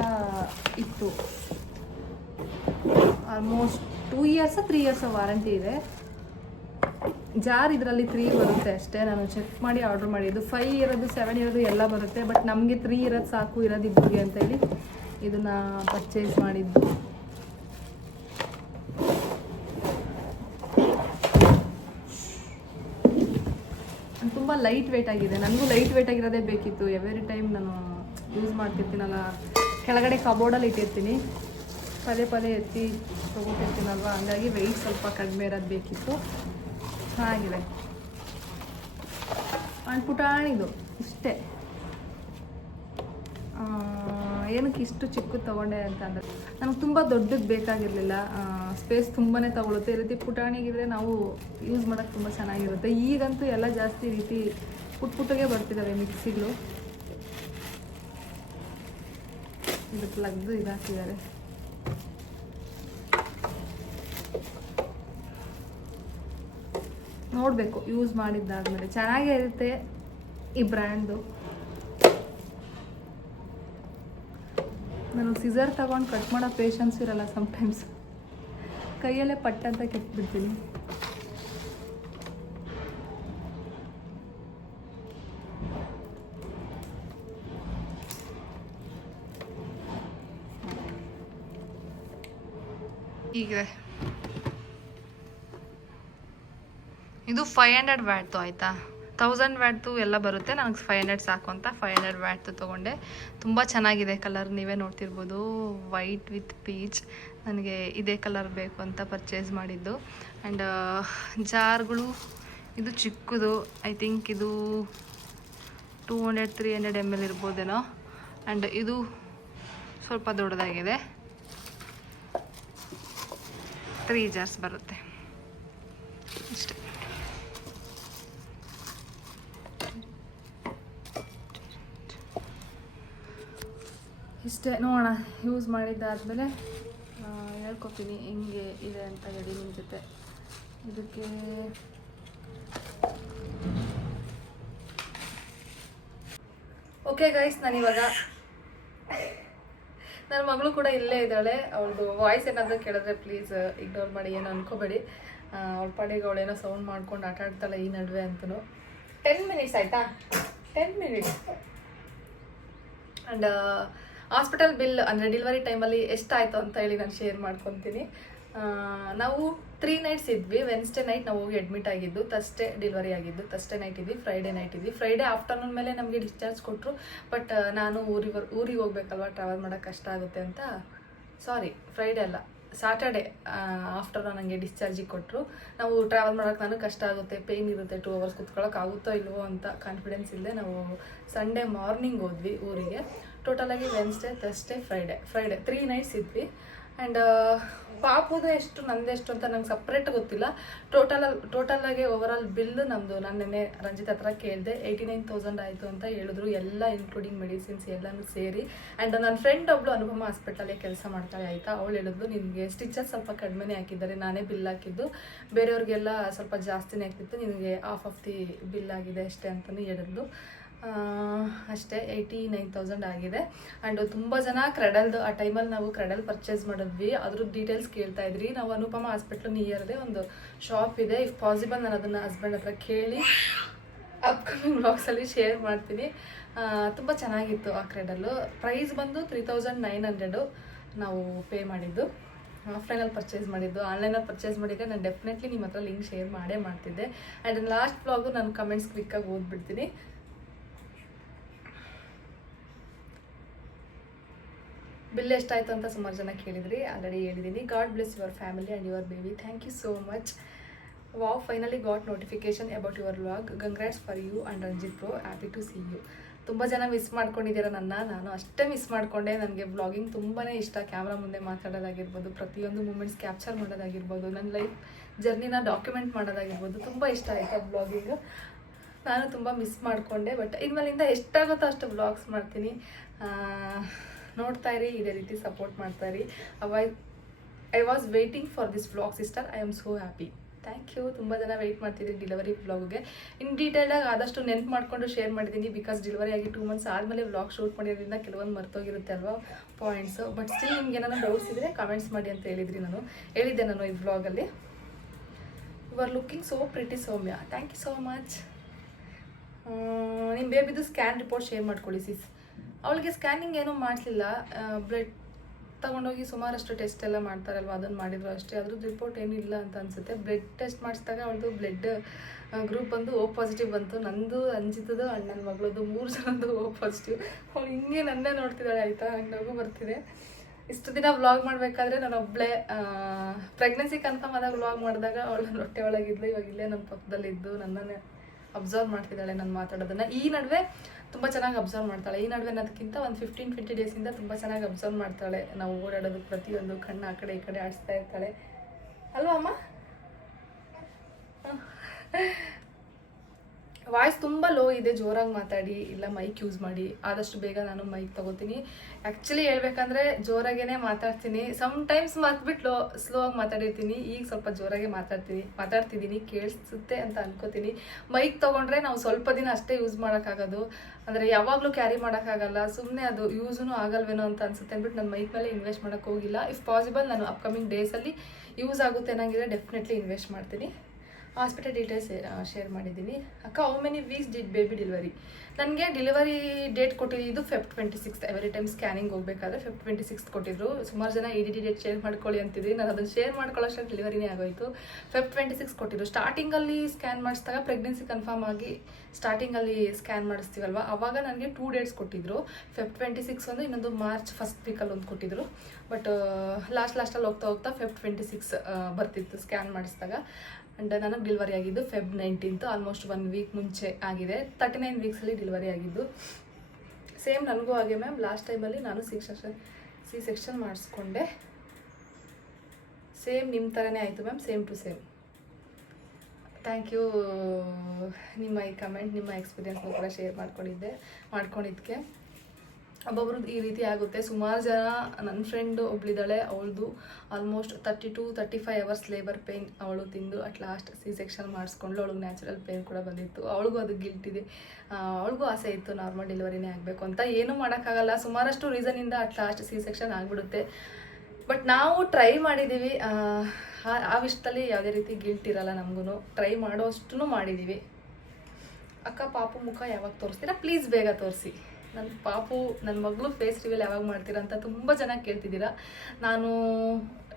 ಇತ್ತು. ಆಲ್ಮೋಸ್ಟ್ 2 ಇಯರ್ಸ್ 3 ಇಯರ್ಸ್ ವಾರಂಟಿ ಇದೆ. ಜಾರ್ ಇದರಲ್ಲಿ 3 ಬರುತ್ತೆ ಅಷ್ಟೇ. ನಾನು ಚೆಕ್ ಮಾಡಿ ಆರ್ಡ್ರ್ ಮಾಡಿದ್ದು. 5 ಇರೋದು 7 ಇರೋದು ಎಲ್ಲ ಬರುತ್ತೆ. ಬಟ್ ನಮಗೆ 3 ಇರೋದು ಸಾಕು, ಇರೋದು ಇಬ್ಬರಿಗೆ ಅಂತೇಳಿ ಇದನ್ನು ಪರ್ಚೇಸ್ ಮಾಡಿದ್ದು. ತುಂಬ ತುಂಬ ಲೈಟ್ ವೆಯ್ಟ್ ಆಗಿದೆ. ನನಗೂ ಲೈಟ್ ವೆಯ್ಟ್ ಆಗಿರೋದೇ ಬೇಕಿತ್ತು. ಎವ್ರಿ ಟೈಮ್ ನಾನು ಯೂಸ್ ಮಾಡ್ತಿರ್ತೀನಲ್ಲ, ಕೆಳಗಡೆ ಕಬೋರ್ಡಲ್ಲಿ ಇಟ್ಟಿರ್ತೀನಿ, ಪದೇ ಪದೇ ಎತ್ತಿ ತೊಗೊತಿರ್ತೀನಲ್ವ, ಹಂಗಾಗಿ ವೆಯ್ಟ್ ಸ್ವಲ್ಪ ಕಡಿಮೆ ಇರೋದು ಬೇಕಿತ್ತು. ಚೆನ್ನಾಗಿದೆ. ಆ್ಯಂಡ್ ಪುಟಾಣಿದು ಇಷ್ಟೇ. ಏನಕ್ಕೆ ಇಷ್ಟು ಚಿಕ್ಕದು ತೊಗೊಂಡೆ ಅಂತಂದರೆ, ನಮಗೆ ತುಂಬ ದೊಡ್ಡದು ಬೇಕಾಗಿರಲಿಲ್ಲ. ಸ್ಪೇಸ್ ತುಂಬಾ ತೊಗೊಳುತ್ತೆ. ಈ ರೀತಿ ಪುಟಾಣಿಗಿದ್ರೆ ನಾವು ಯೂಸ್ ಮಾಡೋಕ್ಕೆ ತುಂಬ ಚೆನ್ನಾಗಿರುತ್ತೆ. ಈಗಂತೂ ಎಲ್ಲ ಜಾಸ್ತಿ ರೀತಿ ಪುಟ್ಟಿಗೆ ಬರ್ತಿದ್ದಾವೆ ಮಿಕ್ಸಿಗಳು. ಇದು ಪ್ಲಗ್ದು ಇದಾಕಿದ್ದಾರೆ. ನೋಡಬೇಕು ಯೂಸ್ ಮಾಡಿದ್ದಾದ್ಮೇಲೆ. ಚೆನ್ನಾಗೇ ಇರುತ್ತೆ ಈ ಬ್ರ್ಯಾಂಡು. ನಾನು ಸಿಸರ್ ತಗೊಂಡು ಕಟ್ ಮಾಡೋ ಪೇಷನ್ಸ್ ಇರಲ್ಲ ಸಮ್ಟೈಮ್ಸ್. ಕೈಯಲ್ಲೇ ಪಟ್ಟ ಅಂತ ಕೆತ್ಬಿಡ್ತೀನಿ. ಈಗ ಇದು 500 ವ್ಯಾಟ್ದು ಆಯಿತಾ. 1000 ವ್ಯಾಟ್ದು ಎಲ್ಲ ಬರುತ್ತೆ. ನನಗೆ 500 ಸಾಕು ಅಂತ 500 ವ್ಯಾಟ್ದು ತೊಗೊಂಡೆ. ತುಂಬ ಚೆನ್ನಾಗಿದೆ ಕಲರ್, ನೀವೇ ನೋಡ್ತಿರ್ಬೋದು. White with peach. ನನಗೆ ಇದೇ ಕಲರ್ ಬೇಕು ಅಂತ ಪರ್ಚೇಸ್ ಮಾಡಿದ್ದು. ಆ್ಯಂಡ್ ಜಾರ್ಗಳು ಇದು ಚಿಕ್ಕದು. ಐ ಥಿಂಕ್ ಇದು 200-300 ml ಇರ್ಬೋದೇನೋ. ಆ್ಯಂಡ್ ಇದು ಸ್ವಲ್ಪ ದೊಡ್ಡದಾಗಿದೆ. 3 ಜಾರ್ಸ್ ಬರುತ್ತೆ ಇಷ್ಟೇ. ಇಷ್ಟೇ. ನೋಡೋಣ, ಯೂಸ್ ಮಾಡಿದ್ದಾದಮೇಲೆ ಹೇಳ್ಕೊತೀನಿ ಹೆಂಗೆ ಇದೆ ಅಂತ ಹೇಳಿ ನಿಮ್ಮ ಜೊತೆ. ಇದಕ್ಕೆ ಓಕೆ ಗೈಸ್, ನಾನಿವಾಗ ನನ್ನ ಮಗಳು ಕೂಡ ಇಲ್ಲೇ ಇದ್ದಾಳೆ. ಅವಳದು ವಾಯ್ಸ್ ಏನಾದರೂ ಕೇಳಿದ್ರೆ ಪ್ಲೀಸ್ ಇಗ್ನೋರ್ ಮಾಡಿ, ಏನು ಅನ್ಕೋಬೇಡಿ. ಅವಳ ಪಾಡಿಗೆ ಅವಳೇನೋ ಸೌಂಡ್ ಮಾಡ್ಕೊಂಡು ಆಟ ಆಡ್ತಾಳೆ ಈ ನಡುವೆ ಅಂತಲೂ. 10 ಮಿನಿಟ್ಸ್ ಆಯಿತಾ, 10 ಮಿನಿಟ್ಸ್. ಆ್ಯಂಡ್ ಹಾಸ್ಪಿಟಲ್ ಬಿಲ್ ಅಂದರೆ ಡೆಲಿವರಿ ಟೈಮಲ್ಲಿ ಎಷ್ಟಾಯಿತು ಅಂತ ಹೇಳಿ ನಾನು ಶೇರ್ ಮಾಡ್ಕೊತೀನಿ. ನಾವು 3 ನೈಟ್ಸ್ ಇದ್ವಿ. ವೆನ್ಸ್ಡೇ ನೈಟ್ ನಾವು ಹೋಗಿ ಅಡ್ಮಿಟ್ ಆಗಿದ್ದು, ಥರ್ಸ್ಡೇ ಡೆಲಿವರಿ ಆಗಿದ್ದು. ಥರ್ಸ್ಡೇ ನೈಟ್ ಇದ್ವಿ, ಫ್ರೈಡೇ ನೈಟ್ ಇದ್ವಿ. ಫ್ರೈಡೇ ಆಫ್ಟರ್ನೂನ್ ಮೇಲೆ ನಮಗೆ ಡಿಸ್ಚಾರ್ಜ್ ಕೊಟ್ಟರು. ಬಟ್ ನಾನು ಊರಿಗೆ ಹೋಗ್ಬೇಕಲ್ವ, ಟ್ರಾವೆಲ್ ಮಾಡೋಕ್ಕೆ ಕಷ್ಟ ಆಗುತ್ತೆ ಅಂತ, ಸಾರಿ ಫ್ರೈಡೇ ಅಲ್ಲ ಸಾಟರ್ಡೆ ಆಫ್ಟರ್ನೂನ್ ನನಗೆ ಡಿಸ್ಚಾರ್ಜಿಗೆ ಕೊಟ್ಟರು. ನಾವು ಟ್ರಾವೆಲ್ ಮಾಡೋಕ್ಕೆ ನನಗೆ ಕಷ್ಟ ಆಗುತ್ತೆ, ಪೇಯ್ನ್ ಇರುತ್ತೆ, 2 ಅವರ್ಸ್ ಕುತ್ಕೊಳ್ಳೋಕೆ ಆಗುತ್ತೋ ಇಲ್ವೋ ಅಂತ ಕಾನ್ಫಿಡೆನ್ಸ್ ಇಲ್ಲದೆ ನಾವು ಸಂಡೇ ಮಾರ್ನಿಂಗ್ ಹೋದ್ವಿ ಊರಿಗೆ. ಟೋಟಲಾಗಿ ವೆನ್ಸ್ಡೇ, ಥರ್ಸ್ಡೇ, ಫ್ರೈಡೇ 3 ನೈಟ್ಸ್ ಇದ್ವಿ. ಆ್ಯಂಡ್ ಪಾಪುದು ಎಷ್ಟು ನಂದೆಷ್ಟು ಅಂತ ನಂಗೆ ಸಪ್ರೇಟ್ ಗೊತ್ತಿಲ್ಲ. ಟೋಟಲಾಗಿ ಓವರಾಲ್ ಬಿಲ್ಲು ನಮ್ಮದು, ನಾನು ನೆನ್ನೆ ರಂಜಿತ್ ಹತ್ರ ಕೇಳಿದೆ, 89,000 ಆಯಿತು ಅಂತ ಹೇಳಿದ್ರು. ಎಲ್ಲ ಇನ್ಕ್ಲೂಡಿಂಗ್ ಮೆಡಿಸಿನ್ಸ್ ಎಲ್ಲನೂ ಸೇರಿ. ಆ್ಯಂಡ್ ನನ್ನ ಫ್ರೆಂಡ್ ಒಬ್ಬಳು ಅನುಪಮ ಹಾಸ್ಪಿಟಲೇ ಕೆಲಸ ಮಾಡ್ತಾಳೆ ಆಯಿತಾ. ಅವಳು ಹೇಳಿದ್ಲು, ನಿನಗೆ ಸ್ಟಿಚಸ್ ಸ್ವಲ್ಪ ಕಡಿಮೆನೇ ಹಾಕಿದ್ದಾರೆ, ನಾನೇ ಬಿಲ್ ಹಾಕಿದ್ದು, ಬೇರೆಯವ್ರಿಗೆಲ್ಲ ಸ್ವಲ್ಪ ಜಾಸ್ತಿನೇ ಆಗ್ತಿತ್ತು, ನಿನಗೆ ಹಾಫ್ ಆಫ್ ದಿ ಬಿಲ್ ಆಗಿದೆ ಅಷ್ಟೇ ಅಂತಲೂ ಹೇಳಿದ್ಲು. ಅಷ್ಟೇ 89,000 ಆಗಿದೆ. ಆ್ಯಂಡ್ ತುಂಬ ಜನ ಕ್ರೆಡಲ್ದು, ಆ ಟೈಮಲ್ಲಿ ನಾವು ಕ್ರೆಡಲ್ ಪರ್ಚೇಸ್ ಮಾಡಿದ್ವಿ, ಅದ್ರ ಡೀಟೇಲ್ಸ್ ಕೇಳ್ತಾ ಇದ್ರಿ. ನಾವು ಅನುಪಮ ಹಾಸ್ಪಿಟ್ಲು ನಿಯರ್ದೇ ಒಂದು ಶಾಪ್ ಇದೆ. ಇಫ್ ಪಾಸಿಬಲ್ ನಾನು ಅದನ್ನು ಹಸ್ಬೆಂಡ್ ಹತ್ರ ಕೇಳಿ ಅಪ್ಕಮಿಂಗ್ ಬ್ಲಾಗ್ಸಲ್ಲಿ ಶೇರ್ ಮಾಡ್ತೀನಿ. ತುಂಬ ಚೆನ್ನಾಗಿತ್ತು ಆ ಕ್ರೆಡಲ್ಲು. ಪ್ರೈಸ್ ಬಂದು 3,900 ನಾವು ಪೇ ಮಾಡಿದ್ದು. ಆಫ್ಲೈನಲ್ಲಿ ಪರ್ಚೇಸ್ ಮಾಡಿದ್ದು. ಆನ್ಲೈನಲ್ಲಿ ಪರ್ಚೇಸ್ ಮಾಡಿದರೆ ನಾನು ಡೆಫಿನೆಟ್ಲಿ ನಿಮ್ಮ ಹತ್ರ ಲಿಂಕ್ ಶೇರ್ ಮಾಡೇ ಮಾಡ್ತಿದ್ದೆ. ಆ್ಯಂಡ್ ಲಾಸ್ಟ್ ಬ್ಲಾಗು ನಾನು ಕಮೆಂಟ್ಸ್ ಕ್ವಿಕ್ಕಾಗಿ ಓದ್ಬಿಡ್ತೀನಿ. ಬಿಲ್ ಎಷ್ಟಾಯಿತು ಅಂತ ಸುಮಾರು ಜನ ಕೇಳಿದ್ರಿ, ಆಲ್ರೆಡಿ ಹೇಳಿದ್ದೀನಿ. God bless your family and your baby. Thank you so much. Wow, finally got notification about your vlog. Congrats for you and Ranjith bro. Happy to see you. ತುಂಬ ಜನ ಮಿಸ್ ಮಾಡ್ಕೊಂಡಿದ್ದೀರ ನಾನು ಅಷ್ಟೇ ಮಿಸ್ ಮಾಡಿಕೊಂಡೆ. ನನಗೆ ವ್ಲಾಗಿಂಗ್ ತುಂಬಾ ಇಷ್ಟ. Camera ಮುಂದೆ ಮಾತಾಡೋದಾಗಿರ್ಬೋದು, ಪ್ರತಿಯೊಂದು ಮೂಮೆಂಟ್ಸ್ ಕ್ಯಾಪ್ಚರ್ ಮಾಡೋದಾಗಿರ್ಬೋದು, ನನ್ನ ಲೈಫ್ ಜರ್ನಿನ ಡಾಕ್ಯುಮೆಂಟ್ ಮಾಡೋದಾಗಿರ್ಬೋದು, ತುಂಬ ಇಷ್ಟ ಆಯಿತು ವ್ಲಾಗಿಂಗ್. ನಾನು ತುಂಬ ಮಿಸ್ ಮಾಡಿಕೊಂಡೆ. ಬಟ್ ಇನ್ಮೇಲಿಂದ ಎಷ್ಟಾಗುತ್ತೋ ಅಷ್ಟು ವ್ಲಾಗ್ಸ್ ಮಾಡ್ತೀನಿ. ನೋಡ್ತಾ ಇರಿ, ಇದೇ ರೀತಿ ಸಪೋರ್ಟ್ ಮಾಡ್ತಾಯಿರಿ. I was waiting for this vlog sister. I am so happy. Thank you. ತುಂಬ ಜನ ವೆಯ್ಟ್ ಮಾಡ್ತಿದ್ದೀರಿ ಡೆಲಿವರಿ ವ್ಲಾಗ್ಗೆ. ಇನ್ ಡೀಟೇಲಾಗಿ ಆದಷ್ಟು ನೆನ್ಪು ಮಾಡಿಕೊಂಡು ಶೇರ್ ಮಾಡಿದ್ದೀನಿ. ಬಿಕಾಸ್ ಡೆಲಿವರಿ ಆಗಿ 2 ಮಂತ್ಸ್ ಆದಮೇಲೆ ವ್ಲಾಗ್ ಶೂಟ್ ಮಾಡಿರೋದ್ರಿಂದ ಕೆಲವೊಂದು ಮರ್ತೋಗಿರುತ್ತೆ ಅಲ್ವಾ ಪಾಯಿಂಟ್ಸು. ಬಟ್ ಸ್ಟಿಲ್ ನಿಮ್ಗೆ ಏನಾದ್ರು ಡೌಟ್ಸ್ ಇದ್ದರೆ ಕಮೆಂಟ್ಸ್ ಮಾಡಿ ಅಂತ ಹೇಳಿದ್ದೆ ನಾನು ಈ ವ್ಲಾಗಲ್ಲಿ. You are looking so pretty Soumya. Thank you so much. ನಿಮ್ಮ ಬೇಬಿದು ಸ್ಕ್ಯಾನ್ ರಿಪೋರ್ಟ್ ಶೇರ್ ಮಾಡ್ಕೊಳ್ಳಿ ಸಿಸ್. ಅವಳಿಗೆ ಸ್ಕ್ಯಾನಿಂಗ್ ಏನೂ ಮಾಡಿಸಲಿಲ್ಲ. ಬ್ಲಡ್ ತಗೊಂಡೋಗಿ ಸುಮಾರಷ್ಟು ಟೆಸ್ಟ್ ಎಲ್ಲ ಮಾಡ್ತಾರಲ್ವ, ಅದನ್ನು ಮಾಡಿದ್ರು ಅಷ್ಟೇ. ಅದ್ರದ್ದು ರಿಪೋರ್ಟ್ ಏನೂ ಇಲ್ಲ ಅಂತ ಅನಿಸುತ್ತೆ. ಬ್ಲಡ್ ಟೆಸ್ಟ್ ಮಾಡಿಸಿದಾಗ ಅವಳದು ಬ್ಲಡ್ ಗ್ರೂಪ್ ಬಂದು O ಪಾಸಿಟಿವ್ ಬಂತು. ನಂದು, ಅಂಜಿತದು, ಅಣ್ಣನ ಮಗಳದು 3 ಜನದ್ದು O ಪಾಸಿಟಿವ್. ಅವಳು ಹಿಂಗೆ ನನ್ನೇ ನೋಡ್ತಿದ್ದಾಳೆ ಆಯಿತಾ, ಹಂಗೆ ನಗು ಬರ್ತಿದೆ. ಇಷ್ಟು ದಿನ ವ್ಲಾಗ್ ಮಾಡಬೇಕಾದ್ರೆ ನಾನು ಒಬ್ಬಳೇ ಪ್ರೆಗ್ನೆನ್ಸಿ ಕನ್ಫರ್ಮ್ ಆದಾಗ ವ್ಲಾಗ್ ಮಾಡಿದಾಗ ಅವಳು ನನ್ನ ಹೊಟ್ಟೆ ಒಳಗಿದ್ಲು. ಇವಾಗ ಇಲ್ಲೇ ನನ್ನ ಪಕ್ಕದಲ್ಲಿದ್ದು ನನ್ನನ್ನೇ ಅಬ್ಸರ್ವ್ ಮಾಡ್ತಿದ್ದಾಳೆ ನಾನು ಮಾತಾಡೋದನ್ನು. ಈ ನಡುವೆ ತುಂಬ ಚೆನ್ನಾಗಿ ಅಬ್ಸರ್ವ್ ಮಾಡ್ತಾಳೆ. ಈ ನಡುವೆ ಅನ್ನೋದಕ್ಕಿಂತ ಒಂದು 15-20 ಡೇಸಿಂದ ತುಂಬ ಚೆನ್ನಾಗಿ ಅಬ್ಸರ್ವ್ ಮಾಡ್ತಾಳೆ. ನಾವು ಓಡಾಡೋದು ಪ್ರತಿಯೊಂದು ಕಣ್ಣು ಆ ಕಡೆ ಈ ಕಡೆ ಆಡಿಸ್ತಾ ಇರ್ತಾಳೆ ಅಲ್ವಾ ಅಮ್ಮ? ವಾಯ್ಸ್ ತುಂಬ ಲೋ ಇದೆ, ಜೋರಾಗಿ ಮಾತಾಡಿ, ಇಲ್ಲ ಮೈಕ್ ಯೂಸ್ ಮಾಡಿ. ಆದಷ್ಟು ಬೇಗ ನಾನು ಮೈಕ್ ತಗೋತೀನಿ. ಆ್ಯಕ್ಚುಲಿ ಹೇಳ್ಬೇಕಂದ್ರೆ ಜೋರಾಗೇ ಮಾತಾಡ್ತೀನಿ. ಸಮ್ಟೈಮ್ಸ್ ಮರ್ತ್ಬಿಟ್ಟು ಸ್ಲೋ ಆಗಿ ಮಾತಾಡಿರ್ತೀನಿ. ಈಗ ಸ್ವಲ್ಪ ಜೋರಾಗೆ ಮಾತಾಡ್ತಿದ್ದೀನಿ, ಕೇಳಿಸುತ್ತೆ ಅಂತ ಅನ್ಕೋತೀನಿ. ಮೈಕ್ ತೊಗೊಂಡ್ರೆ ನಾವು ಸ್ವಲ್ಪ ದಿನ ಅಷ್ಟೇ ಯೂಸ್ ಮಾಡೋಕ್ಕಾಗೋದು, ಅಂದರೆ ಯಾವಾಗಲೂ ಕ್ಯಾರಿ ಮಾಡೋಕ್ಕಾಗಲ್ಲ. ಸುಮ್ಮನೆ ಅದು ಯೂಸೂ ಆಗಲ್ವೇನೋ ಅಂತ ಅನ್ಸುತ್ತೆ ಅಂದ್ಬಿಟ್ಟು ನಾನು ಮೈಕ್ ಮೇಲೆ ಇನ್ವೆಸ್ಟ್ ಮಾಡೋಕ್ಕೆ ಹೋಗಿಲ್ಲ. ಇಫ್ ಪಾಸಿಬಲ್ ನಾನು ಅಪ್ಕಮಿಂಗ್ ಡೇಸಲ್ಲಿ ಯೂಸ್ ಆಗುತ್ತೆ ಅನ್ನಂಗಿದ್ರೆ ಡೆಫಿನೆಟ್ಲಿ ಇನ್ವೆಸ್ಟ್ ಮಾಡ್ತೀನಿ. ಹಾಸ್ಪಿಟಲ್ ಡೀಟೇಲ್ಸ್ ಶೇರ್ ಮಾಡಿದ್ದೀನಿ. ಅಕ್ಕ, how many weeks did baby delivery? ನನಗೆ ಡೆಲಿವರಿ ಡೇಟ್ ಕೊಟ್ಟಿದ್ದು Feb 26. ಎವ್ರಿ ಟೈಮ್ ಸ್ಕ್ಯಾನಿಂಗ್ ಹೋಗಬೇಕಾದ್ರೆ Feb 26 ಕೊಟ್ಟಿದ್ರು. ಸುಮಾರು ಜನ EDD ಡೇಟ್ ಶೇರ್ ಮಾಡ್ಕೊಳ್ಳಿ ಅಂತಿದ್ರಿ. ನಾನು ಅದನ್ನು ಶೇರ್ ಮಾಡ್ಕೊಳ್ಳೋಷ್ಟರಲ್ಲಿ ಡೆಲಿವರಿನೇ ಆಗೋಯಿತು. Feb 26 ಕೊಟ್ಟಿದ್ರು. ಸ್ಟಾರ್ಟಿಂಗಲ್ಲಿ ಸ್ಕ್ಯಾನ್ ಮಾಡಿಸಿದಾಗ ಪ್ರೆಗ್ನೆನ್ಸಿ ಕನ್ಫರ್ಮ್ ಆಗಿ ಸ್ಟಾರ್ಟಿಂಗಲ್ಲಿ ಸ್ಕ್ಯಾನ್ ಮಾಡಿಸ್ತೀವಲ್ವ, ಆವಾಗ ನನಗೆ 2 ಡೇಟ್ಸ್ ಕೊಟ್ಟಿದ್ರು. Feb 26 ಒಂದು, ಇನ್ನೊಂದು ಮಾರ್ಚ್ ಫಸ್ಟ್ ವೀಕಲ್ಲಿ ಒಂದು ಕೊಟ್ಟಿದ್ರು. ಬಟ್ ಲಾಸ್ಟಲ್ಲಿ ಹೋಗ್ತಾ Feb 26 ಬರ್ತಿತ್ತು ಸ್ಕ್ಯಾನ್ ಮಾಡಿಸಿದಾಗ. ಆ್ಯಂಡ್ ನನಗೆ ಡೆಲಿವರಿ ಆಗಿದ್ದು Feb 19. ಆಲ್ಮೋಸ್ಟ್ 1 ವೀಕ್ ಮುಂಚೆ ಆಗಿದೆ. 39 ವೀಕ್ಸಲ್ಲಿ ಡೆಲಿವರಿ ಆಗಿದ್ದು. ಸೇಮ್ ನನಗೂ ಹಾಗೆ ಮ್ಯಾಮ್. ಲಾಸ್ಟ್ ಟೈಮಲ್ಲಿ ನಾನು ಸಿ ಸೆಕ್ಷನ್ ಮಾಡಿಸ್ಕೊಂಡೆ. ಸೇಮ್ ನಿಮ್ಮ ಥರನೇ ಆಯಿತು ma'am, same to same. Thank you ನಿಮ್ಮ ಈ ಕಮೆಂಟ್, ನಿಮ್ಮ ಎಕ್ಸ್ಪೀರಿಯನ್ಸ್ನ ಕೂಡ ಶೇರ್ ಮಾಡ್ಕೊಂಡಿದ್ದಕ್ಕೆ. ಒಬ್ಬೊಬ್ರದ್ದು ಈ ರೀತಿ ಆಗುತ್ತೆ. ಸುಮಾರು ಜನ, ನನ್ನ ಫ್ರೆಂಡು ಒಬ್ಳಿದ್ದಾಳೆ, ಅವಳದು ಆಲ್ಮೋಸ್ಟ್ 32-35 ಅವರ್ಸ್ ಲೇಬರ್ ಪೇಯ್ನ್ ಅವಳು ತಿಂದು ಅಟ್ ಲಾಸ್ಟ್ ಸಿ ಸೆಕ್ಷನ್ ಮಾಡಿಸ್ಕೊಂಡ್ಳು. ಅವಳಿಗೆ ನ್ಯಾಚುರಲ್ ಪೇಯ್ನ್ ಕೂಡ ಬಂದಿತ್ತು. ಅವಳಿಗೂ ಅದು ಗಿಲ್ಟ್ ಇದೆ. ಅವಳಿಗೂ ಆಸೆ ಇತ್ತು ನಾರ್ಮಲ್ ಡೆಲಿವರಿನೇ ಆಗಬೇಕು ಅಂತ. ಏನೂ ಮಾಡೋಕ್ಕಾಗಲ್ಲ, ಸುಮಾರಷ್ಟು ರೀಸನಿಂದ ಅಟ್ ಲಾಸ್ಟ್ ಸಿ ಸೆಕ್ಷನ್ ಆಗಿಬಿಡುತ್ತೆ. ಬಟ್ ನಾವು ಟ್ರೈ ಮಾಡಿದ್ದೀವಿ. ಆ ವಿಷಯದಲ್ಲಿ ಯಾವುದೇ ರೀತಿ ಗಿಲ್ಟ್ ಇರಲ್ಲ ನಮಗೂ. ಟ್ರೈ ಮಾಡೋಷ್ಟು ಮಾಡಿದ್ದೀವಿ. ಅಕ್ಕ, ಪಾಪು ಮುಖ ಯಾವಾಗ ತೋರಿಸ್ತೀರಾ? ಪ್ಲೀಸ್ ಬೇಗ ತೋರಿಸಿ. ನನ್ನ ಪಾಪು, ನನ್ನ ಮಗಳು ಫೇಸ್ ರಿವೀಲ್ ಯಾವಾಗ ಮಾಡ್ತೀರಾ ಅಂತ ತುಂಬ ಜನ ಕೇಳ್ತಿದ್ದೀರಾ. ನಾನು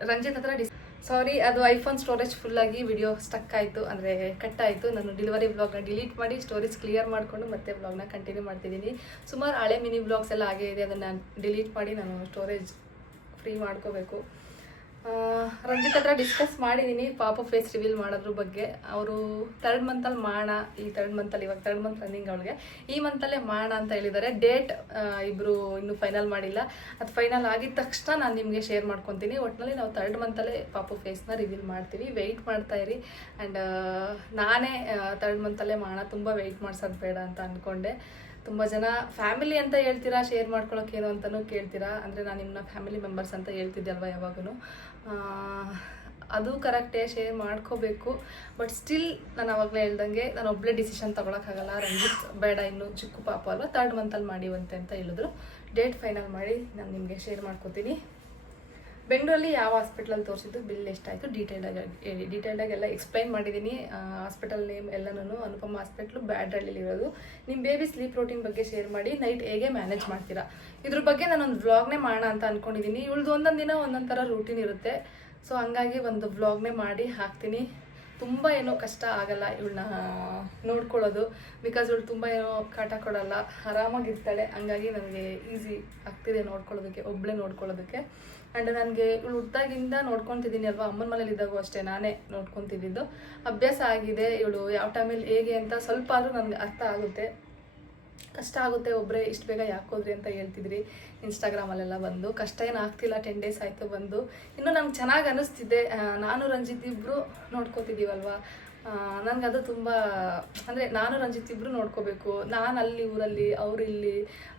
ರಂಜಿತ್ ಹತ್ರ ಸಾರಿ, ಅದು ಐಫೋನ್ ಸ್ಟೋರೇಜ್ ಫುಲ್ಲಾಗಿ ವಿಡಿಯೋ ಸ್ಟಕ್ ಆಯಿತು, ಅಂದರೆ ಕಟ್ ಆಯಿತು. ನಾನು ಡೆಲಿವರಿ ವ್ಲಾಗ್ನ ಡಿಲೀಟ್ ಮಾಡಿ ಸ್ಟೋರೇಜ್ ಕ್ಲಿಯರ್ ಮಾಡಿಕೊಂಡು ಮತ್ತೆ ವ್ಲಾಗ್ನ ಕಂಟಿನ್ಯೂ ಮಾಡ್ತಿದ್ದೀನಿ. ಸುಮಾರು ಹಳೆ ಮಿನಿ ವ್ಲಾಗ್ಸ್ ಎಲ್ಲ ಹಾಗೇ ಇದೆ. ಅದನ್ನು ಡಿಲೀಟ್ ಮಾಡಿ ನಾನು ಸ್ಟೋರೇಜ್ ಫ್ರೀ ಮಾಡ್ಕೋಬೇಕು. ರಂಜಿತ್ ಹತ್ರ ಡಿಸ್ಕಸ್ ಮಾಡಿದ್ದೀನಿ ಪಾಪು ಫೇಸ್ ರಿವೀಲ್ ಮಾಡೋದ್ರ ಬಗ್ಗೆ. ಅವರು 3rd ಮಂತಲ್ಲಿ ಮಾಡೋಣ, ಈ 3rd ಮಂತಲ್ಲಿ, ಇವಾಗ 3rd ಮಂತ್ ರನ್ನಿಂಗ್ ಅವಳಿಗೆ, ಈ ಮಂತಲ್ಲೇ ಮಾಡೋಣ ಅಂತ ಹೇಳಿದ್ದಾರೆ. ಡೇಟ್ ಇಬ್ಬರು ಇನ್ನೂ ಫೈನಲ್ ಮಾಡಿಲ್ಲ. ಅದು ಫೈನಲ್ ಆಗಿದ ತಕ್ಷಣ ನಾನು ನಿಮಗೆ ಶೇರ್ ಮಾಡ್ಕೊತೀನಿ. ಒಟ್ಟಿನಲ್ಲಿ ನಾವು 3rd ಮಂತಲ್ಲೇ ಪಾಪು ಫೇಸ್ನ ರಿವೀಲ್ ಮಾಡ್ತೀವಿ. ವೆಯ್ಟ್ ಮಾಡ್ತಾಯಿರಿ. ಆ್ಯಂಡ್ ನಾನೇ 3rd ಮಂತಲ್ಲೇ ಮಾಡೋಣ, ತುಂಬ ವೆಯ್ಟ್ ಮಾಡ್ಸೋದು ಬೇಡ ಅಂತ ಅಂದ್ಕೊಂಡೆ. ತುಂಬ ಜನ ಫ್ಯಾಮಿಲಿ ಅಂತ ಹೇಳ್ತೀರಾ, ಶೇರ್ ಮಾಡ್ಕೊಳ್ಳೋಕ್ಕೇನು ಅಂತಲೂ ಕೇಳ್ತೀರಾ. ಅಂದರೆ ನಾನು ನಿಮ್ಮನ್ನ ಫ್ಯಾಮಿಲಿ ಮೆಂಬರ್ಸ್ ಅಂತ ಹೇಳ್ತಿದ್ದೆ ಅಲ್ವಾ ಯಾವಾಗೂ. ಅದು ಕರೆಕ್ಟೇ, ಶೇರ್ ಮಾಡ್ಕೋಬೇಕು. ಬಟ್ ಸ್ಟಿಲ್ ನಾನು ಅವಾಗಲೇ ಹೇಳ್ದಂಗೆ ನಾನು ಒಬ್ಬಳೇ ಡಿಸಿಷನ್ ತೊಗೊಳಕ್ಕಾಗಲ್ಲ. ರಂಜಿತ್ ಬೇಡ, ಇನ್ನು ಚಿಕ್ಕ ಪಾಪ ಅಲ್ವಾ, 3rd ಮಂತಲ್ಲಿ ಮಾಡಿವಂತೆ ಅಂತ ಹೇಳಿದ್ರು. ಡೇಟ್ ಫೈನಲ್ ಮಾಡಿ ನಾನು ನಿಮಗೆ ಶೇರ್ ಮಾಡ್ಕೋತೀನಿ. ಬೆಂಗಳೂರಲ್ಲಿ ಯಾವ ಹಾಸ್ಪಿಟ್ಲಲ್ಲಿ ತೋರಿಸಿದ್ದು, ಬಿಲ್ ಎಷ್ಟಾಯಿತು, ಡೀಟೇಲ್ಡಾಗಿ ಎಲ್ಲ ಎಕ್ಸ್ಪ್ಲೈನ್ ಮಾಡಿದ್ದೀನಿ. ಹಾಸ್ಪಿಟಲ್ ನೇಮ್ ಎಲ್ಲನೂ ಅನುಪಮ ಹಾಸ್ಪಿಟ್ಲು, ಬ್ಯಾಡ್ರಳ್ಳಿಲಿರೋದು. ನಿಮ್ಮ ಬೇಬಿ ಸ್ಲೀಪ್ ರೂಟೀನ್ ಬಗ್ಗೆ ಶೇರ್ ಮಾಡಿ, ನೈಟ್ ಹೇಗೆ ಮ್ಯಾನೇಜ್ ಮಾಡ್ತೀರಾ, ಇದ್ರ ಬಗ್ಗೆ ನಾನೊಂದು ವ್ಲಾಗ್ನೇ ಮಾಡೋಣ ಅಂತ ಅಂದ್ಕೊಂಡಿದ್ದೀನಿ. ಇವಳ್ದು ಒಂದೊಂದು ದಿನ ಒಂದೊಂದು ಥರ ರೂಟೀನ್ ಇರುತ್ತೆ. ಸೊ ಹಂಗಾಗಿ ಒಂದು ವ್ಲಾಗ್ನೇ ಮಾಡಿ ಹಾಕ್ತೀನಿ. ತುಂಬ ಏನೋ ಕಷ್ಟ ಆಗಲ್ಲ ಇವಳನ್ನ ನೋಡ್ಕೊಳ್ಳೋದು, ಬಿಕಾಸ್ ಇವಳು ತುಂಬ ಏನೋ ಕಾಟ ಕೊಡಲ್ಲ, ಆರಾಮಾಗಿರ್ತಾಳೆ. ಹಂಗಾಗಿ ನನಗೆ ಈಸಿ ಆಗ್ತಿದೆ ನೋಡ್ಕೊಳ್ಳೋದಕ್ಕೆ, ಒಬ್ಬಳೇ ನೋಡ್ಕೊಳ್ಳೋದಕ್ಕೆ. ಆ್ಯಂಡ್ ನನಗೆ ಇವಳು ಹುಟ್ಟಾಗಿಂದ ನೋಡ್ಕೊತಿದ್ದೀನಿ ಅಲ್ವಾ, ಅಮ್ಮನ ಮನೇಲಿ ಇದ್ದಾಗೂ ಅಷ್ಟೇ ನಾನೇ ನೋಡ್ಕೊತಿದ್ದು, ಅಭ್ಯಾಸ ಆಗಿದೆ. ಇವಳು ಯಾವ ಟೈಮಲ್ಲಿ ಹೇಗೆ ಅಂತ ಸ್ವಲ್ಪ ಆದರೂ ನನಗೆ ಅರ್ಥ ಆಗುತ್ತೆ. ಕಷ್ಟ ಆಗುತ್ತೆ, ಒಬ್ಬರೇ ಇಷ್ಟು ಬೇಗ ಯಾಕೆ ಹೋದ್ರಿ ಅಂತ ಹೇಳ್ತಿದ್ರಿ ಇನ್ಸ್ಟಾಗ್ರಾಮಲ್ಲೆಲ್ಲ ಬಂದು. ಕಷ್ಟ ಏನು ಆಗ್ತಿಲ್ಲ, 10 ಡೇಸ್ ಆಯಿತು ಬಂದು. ಇನ್ನೂ ನಂಗೆ ಚೆನ್ನಾಗಿ ಅನ್ನಿಸ್ತಿದೆ. ನಾನು ರಂಜಿತ್ ಇಬ್ಬರು ನೋಡ್ಕೋತಿದ್ದೀವಲ್ವ, ನನಗದು ತುಂಬ, ಅಂದರೆ ನಾನು ರಂಜಿತ್ ಇಬ್ಬರು ನೋಡ್ಕೋಬೇಕು. ನಾನು ಅಲ್ಲಿ ಊರಲ್ಲಿ, ಅವರು ಇಲ್ಲಿ,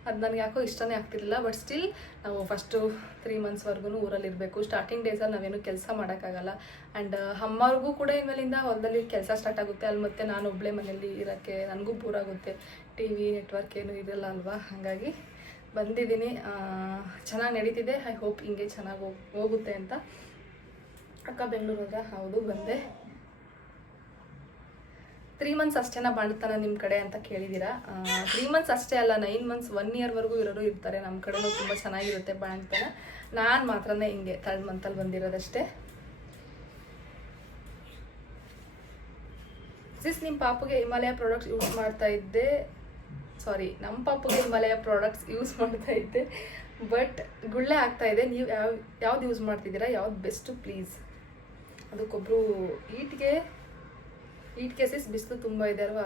ಅದು ನನಗೆ ಯಾಕೋ ಇಷ್ಟನೇ ಆಗ್ತಿರಲಿಲ್ಲ. ಬಟ್ ಸ್ಟಿಲ್ ನಾವು ಫಸ್ಟು 3 ಮಂತ್ಸ್ವರೆಗೂ ಊರಲ್ಲಿರಬೇಕು. ಸ್ಟಾರ್ಟಿಂಗ್ ಡೇಸಲ್ಲಿ ನಾವೇನು ಕೆಲಸ ಮಾಡೋಕ್ಕಾಗಲ್ಲ. ಆ್ಯಂಡ್ ಅಮ್ಮವ್ರಿಗೂ ಕೂಡ ಇನ್ಮೇಲಿಂದ ಹೊಲದಲ್ಲಿ ಕೆಲಸ ಸ್ಟಾರ್ಟ್ ಆಗುತ್ತೆ. ಅಲ್ಲಿ ಮತ್ತೆ ನಾನು ಒಬ್ಬಳೇ ಮನೇಲಿ ಇರೋಕ್ಕೆ ನನಗೂ ಬೋರ್ ಆಗುತ್ತೆ. TV ನೆಟ್ವರ್ಕ್ ಏನು ಇರಲ್ಲ ಅಲ್ವಾ, ಹಾಗಾಗಿ ಬಂದಿದ್ದೀನಿ. ಚೆನ್ನಾಗಿ ನಡೀತಿದೆ. ಐ ಹೋಪ್ ಹಿಂಗೆ ಚೆನ್ನಾಗಿ ಹೋಗುತ್ತೆ ಅಂತ. ಅಕ್ಕ ಬೆಂಗಳೂರಾಗ? ಹೌದು, ಬಂದೆ. 3 ಮಂತ್ಸ್ ಅಷ್ಟೇನಾ ಬಾಣತನ ನಿಮ್ಮ ಕಡೆ ಅಂತ ಕೇಳಿದ್ದೀರಾ. 3 ಮಂತ್ಸ್ ಅಷ್ಟೇ ಅಲ್ಲ, 9 ಮಂತ್ಸ್ 1 ಇಯರ್ವರೆಗೂ ಇರೋರು ಇರ್ತಾರೆ. ನಮ್ಮ ಕಡೆನೂ ತುಂಬ ಚೆನ್ನಾಗಿರುತ್ತೆ ಬಾಣತನ. ನಾನು ಮಾತ್ರನೇ ಹಿಂಗೆ 3rd ಮಂತಲ್ಲಿ ಬಂದಿರೋದಷ್ಟೇ. ನಿಮ್ಮ ಪಾಪುಗೆ ಹಿಮಾಲಯ ಪ್ರಾಡಕ್ಟ್ಸ್ ಯೂಸ್ ಮಾಡ್ತಾ ಇದ್ದೆ, ನಮ್ಮ ಪಾಪುಗೆ ಹಿಮಾಲಯ ಪ್ರಾಡಕ್ಟ್ಸ್ ಯೂಸ್ ಮಾಡ್ತಾ ಇದ್ದೆ, ಬಟ್ ಗುಳ್ಳೆ ಆಗ್ತಾ ಇದೆ. ನೀವು ಯಾವ್ದು ಯೂಸ್ ಮಾಡ್ತಿದ್ದೀರಾ, ಯಾವ್ದು ಬೆಸ್ಟು ಪ್ಲೀಸ್? ಅದಕ್ಕೊಬ್ರು ಈಟ್ ಕೇಸಸ್ ಬಿಸಿಲು ತುಂಬ ಇದೆ ಅಲ್ವಾ,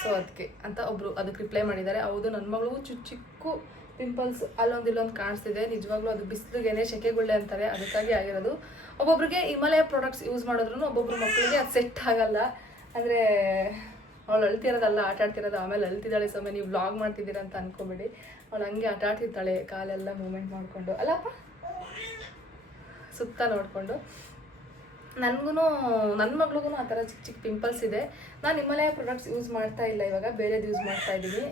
ಸೊ ಅದಕ್ಕೆ ಅಂತ ಒಬ್ರು ಅದಕ್ಕೆ ರಿಪ್ಲೈ ಮಾಡಿದ್ದಾರೆ. ಹೌದು, ನನ್ನ ಮಗಳಿಗೂ ಚಿಕ್ಕ ಪಿಂಪಲ್ಸ್ ಇಲ್ಲೊಂದು ಕಾಣಿಸ್ತಿದೆ. ನಿಜವಾಗ್ಲೂ ಅದು ಬಿಸಿಲಿಗೆನೆ ಸೆಕೆಗುಳ್ಳೆ ಅಂತಾರೆ, ಅದಕ್ಕಾಗಿ ಆಗಿರೋದು. ಒಬ್ಬೊಬ್ರಿಗೆ ಹಿಮಾಲಯ ಪ್ರಾಡಕ್ಟ್ಸ್ ಯೂಸ್ ಮಾಡಿದ್ರು ಒಬ್ಬೊಬ್ರು ಮಕ್ಕಳಿಗೆ ಅದು ಸೆಟ್ ಆಗಲ್ಲ. ಅಂದರೆ ಅವಳು ಅಳ್ತಿರೋದಲ್ಲ, ಆಟ ಆಡ್ತಿರೋದು. ಆಮೇಲೆ ಅಳ್ತಿದ್ದಾಳೆ ಸಮಯ ನೀವು ವ್ಲಾಗ್ ಮಾಡ್ತಿದ್ದೀರಾ ಅಂತ ಅನ್ಕೋಬೇಡಿ. ಅವಳು ಹಂಗೆ ಆಟ ಆಡ್ತಿರ್ತಾಳೆ, ಕಾಲೆಲ್ಲ ಮೂಮೆಂಟ್ ಮಾಡಿಕೊಂಡು, ಅಲ್ಲಪ್ಪ ಸುತ್ತ ನೋಡಿಕೊಂಡು. ನನ್ನ ಮಗಳಿಗೂ ಆ ಥರ ಚಿಕ್ಕ ಪಿಂಪಲ್ಸ್ ಇದೆ. ನಾನು ಹಿಮಾಲಯ ಪ್ರಾಡಕ್ಟ್ಸ್ ಯೂಸ್ ಮಾಡ್ತಾ ಇಲ್ಲ, ಇವಾಗ ಬೇರೆದು ಯೂಸ್ ಮಾಡ್ತಾ ಇದ್ದೀನಿ.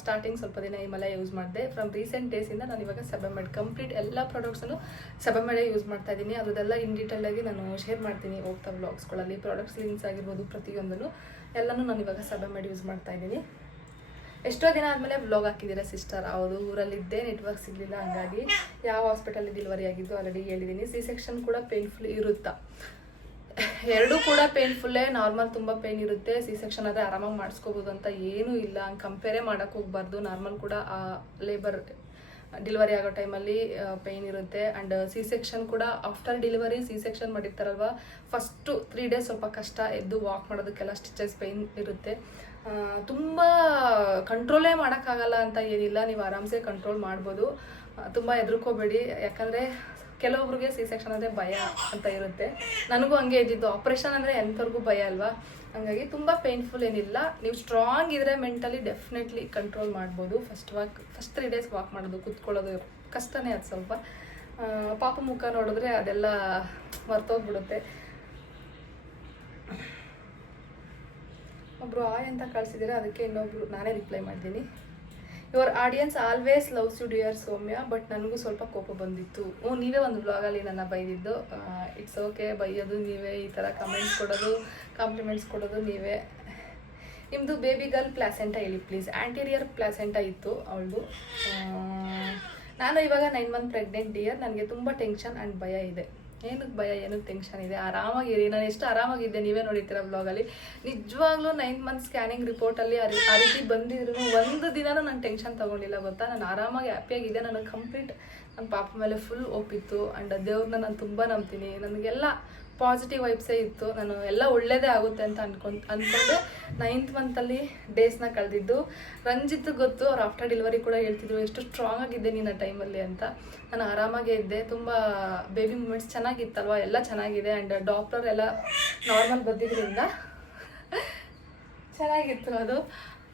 ಸ್ಟಾರ್ಟಿಂಗ್ ಸ್ವಲ್ಪ ದಿನ ಹಿಮಾಲಯ ಯೂಸ್ ಮಾಡಿದೆ. ಫ್ರಮ್ ರೀಸೆಂಟ್ ಡೇಸಿಂದ ನಾನು ಇವಾಗ ಸೆಬಮೆಡ್ ಕಂಪ್ಲೀಟ್ ಎಲ್ಲ ಪ್ರಾಡಕ್ಟ್ಸನ್ನು ಸೆಬಮೆಡೇ ಯೂಸ್ ಮಾಡ್ತಾ ಇದ್ದೀನಿ. ಅದರದೆಲ್ಲ ಇನ್ ಡೀಟೇಲಾಗಿ ನಾನು ಶೇರ್ ಮಾಡ್ತೀನಿ ಹೋಗ್ತಾ ವ್ಲಾಗ್ಸ್ಗಳಲ್ಲಿ. ಪ್ರಾಡಕ್ಟ್ಸ್ ಲಿಂಕ್ಸ್ ಆಗಿರ್ಬೋದು ಪ್ರತಿಯೊಂದನ್ನು ಎಲ್ಲನೂ ನಾನು ಇವಾಗ ಸೆಬಮೆಡ್ ಯೂಸ್ ಮಾಡ್ತಾ ಇದ್ದೀನಿ. ಎಷ್ಟೋ ದಿನ ಆದಮೇಲೆ ವ್ಲಾಗ್ ಹಾಕಿದ್ದೀರಾ ಸಿಸ್ಟರ್. ಹೌದು, ಊರಲ್ಲಿದ್ದೆ, ನೆಟ್ವರ್ಕ್ ಸಿಗಲಿಲ್ಲ, ಹಂಗಾಗಿ ಯಾವ ಹಾಸ್ಪಿಟಲ್ಲಿ ಡೆಲಿವರಿ ಆಗಿದ್ದು ಆಲ್ರೆಡಿ ಹೇಳಿದ್ದೀನಿ. C-ಸೆಕ್ಷನ್ ಕೂಡ ಪೇನ್ಫುಲ್ ಇರುತ್ತಾ? ಎರಡೂ ಕೂಡ ಪೇನ್ಫುಲ್ಲೇ. ನಾರ್ಮಲ್ ತುಂಬ ಪೇನ್ ಇರುತ್ತೆ, C-ಸೆಕ್ಷನ್ ಆದರೆ ಆರಾಮಾಗಿ ಮಾಡಿಸ್ಕೋಬೋದು ಅಂತ ಏನೂ ಇಲ್ಲ. ಹಂಗೆ ಕಂಪೇರೇ ಮಾಡೋಕ್ಕೆ ಹೋಗ್ಬಾರ್ದು. ನಾರ್ಮಲ್ ಕೂಡ ಲೇಬರ್ ಡೆಲಿವರಿ ಆಗೋ ಟೈಮಲ್ಲಿ ಪೇಯ್ನ್ ಇರುತ್ತೆ. ಆ್ಯಂಡ್ C-ಸೆಕ್ಷನ್ ಕೂಡ ಆಫ್ಟರ್ ಡೆಲಿವರಿ C-ಸೆಕ್ಷನ್ ಮಾಡಿರ್ತಾರಲ್ವ, ಫಸ್ಟು 3 ಡೇಸ್ ಸ್ವಲ್ಪ ಕಷ್ಟ, ಎದ್ದು ವಾಕ್ ಮಾಡೋದಕ್ಕೆಲ್ಲ ಸ್ಟಿಚಸ್ ಪೇಯ್ನ್ ಇರುತ್ತೆ. ತುಂಬ ಕಂಟ್ರೋಲೇ ಮಾಡೋಕ್ಕಾಗಲ್ಲ ಅಂತ ಏನಿಲ್ಲ, ನೀವು ಆರಾಮ್ಸೆ ಕಂಟ್ರೋಲ್ ಮಾಡ್ಬೋದು. ತುಂಬ ಹೆದರ್ಕೋಬೇಡಿ, ಯಾಕಂದರೆ ಕೆಲವೊಬ್ರಿಗೆ C-ಸೆಕ್ಷನ್ ಅಂದರೆ ಭಯ ಅಂತ ಇರುತ್ತೆ. ನನಗೂ ಹಂಗೆ ಇದ್ದಿದ್ದು. ಆಪ್ರೇಷನ್ ಅಂದರೆ ಎಂಥವ್ರಿಗೂ ಭಯ ಅಲ್ವಾ, ಹಾಗಾಗಿ ತುಂಬ ಪೇನ್ಫುಲ್ ಏನಿಲ್ಲ. ನೀವು ಸ್ಟ್ರಾಂಗ್ ಇದ್ದರೆ ಮೆಂಟಲಿ ಡೆಫಿನೆಟ್ಲಿ ಕಂಟ್ರೋಲ್ ಮಾಡ್ಬೋದು. ಫಸ್ಟ್ 3 ಡೇಸ್ ವಾಕ್ ಮಾಡೋದು, ಕೂತ್ಕೊಳ್ಳೋದು ಕಷ್ಟನೇ ಅದು ಸ್ವಲ್ಪ. ಪಾಪ ಮುಖ ನೋಡಿದ್ರೆ ಅದೆಲ್ಲ ಮರ್ತೋಗ್ಬಿಡುತ್ತೆ. ಒಬ್ಬರು ಆಯ್ ಅಂತ ಕಳಿಸಿದ್ದೀರಾ, ಅದಕ್ಕೆ ಇನ್ನೊಬ್ರು ನಾನೇ ರಿಪ್ಲೈ ಮಾಡಿದ್ದೀನಿ. Your audience always loves you dear Soumya, but ನನಗೂ ಸ್ವಲ್ಪ ಕೋಪ ಬಂದಿತ್ತು. ನೀವೇ ಒಂದು ಬ್ಲಾಗಲ್ಲಿ ನನ್ನ ಬೈದಿದ್ದು. ಇಟ್ಸ್ ಓಕೆ, ಬೈಯೋದು ನೀವೇ, ಈ ಥರ ಕಮೆಂಟ್ಸ್ ಕೊಡೋದು, ಕಾಂಪ್ಲಿಮೆಂಟ್ಸ್ ಕೊಡೋದು ನೀವೇ. ನಿಮ್ಮದು ಬೇಬಿ ಗರ್ಲ್ ಪ್ಲಾಸೆಂಟ ಹೇಳಿ ಪ್ಲೀಸ್. ಆ್ಯಂಟೀರಿಯರ್ ಪ್ಲಾಸೆಂಟ ಇತ್ತು ಅವಳದು. ನಾನು ಇವಾಗ 9 ಮಂತ್ ಪ್ರೆಗ್ನೆಂಟ್ ಇಯರ್. ನನಗೆ ತುಂಬ ಟೆನ್ಷನ್ ಆ್ಯಂಡ್ ಭಯ ಇದೆ. ಏನಕ್ಕೆ ಭಯ, ಏನಕ್ಕೆ ಟೆನ್ಷನ್ ಇದೆ? ಆರಾಮಾಗಿರಿ. ನಾನು ಎಷ್ಟು ಆರಾಮಾಗಿದ್ದೆ ನೀವೇ ನೋಡಿರ್ತೀರ ಬ್ಲಾಗಲ್ಲಿ. ನಿಜವಾಗ್ಲೂ 9 ಮಂತ್ ಸ್ಕ್ಯಾನಿಂಗ್ ರಿಪೋರ್ಟಲ್ಲಿ ಆ ರೀತಿ ಬಂದಿದ್ರು ಒಂದು ದಿನನೂ ನಾನು ಟೆನ್ಷನ್ ತೊಗೊಂಡಿಲ್ಲ, ಗೊತ್ತಾ? ನಾನು ಆರಾಮಾಗಿ ಹ್ಯಾಪಿಯಾಗಿದ್ದೆ. ನನಗೆ ಕಂಪ್ಲೀಟ್ ನನ್ನ ಪಾಪ ಮೇಲೆ ಫುಲ್ ಒಪ್ಪಿತ್ತು. ಆ್ಯಂಡ್ ದೇವ್ರನ್ನ ನಾನು ತುಂಬ ನಂಬ್ತೀನಿ. ನನಗೆಲ್ಲ ಪಾಸಿಟಿವ್ ವೈಬ್ಸೇ ಇತ್ತು. ನಾನು ಎಲ್ಲ ಒಳ್ಳೇದೇ ಆಗುತ್ತೆ ಅಂತ ಅಂದ್ಕೊಂಡು 9th ಮಂತಲ್ಲಿ ಡೇಸ್ನ ಕಳೆದಿದ್ದು. ರಂಜಿತ್ ಗೊತ್ತು, ಅವ್ರು ಆಫ್ಟರ್ ಡೆಲಿವರಿ ಕೂಡ ಹೇಳ್ತಿದ್ರು ಎಷ್ಟು ಸ್ಟ್ರಾಂಗ್ ಆಗಿದ್ದೆ ನೀನು ಆ ಟೈಮಲ್ಲಿ ಅಂತ. ನಾನು ಆರಾಮಾಗೇ ಇದ್ದೆ. ತುಂಬ ಬೇಬಿ ಮೂಮೆಂಟ್ಸ್ ಚೆನ್ನಾಗಿತ್ತಲ್ವ, ಎಲ್ಲ ಚೆನ್ನಾಗಿದೆ. ಆ್ಯಂಡ್ ಡಾಕ್ಟರ್ ಎಲ್ಲ ನಾರ್ಮಲ್ ಬಂದಿದ್ದರಿಂದ ಚೆನ್ನಾಗಿತ್ತು ಅದು.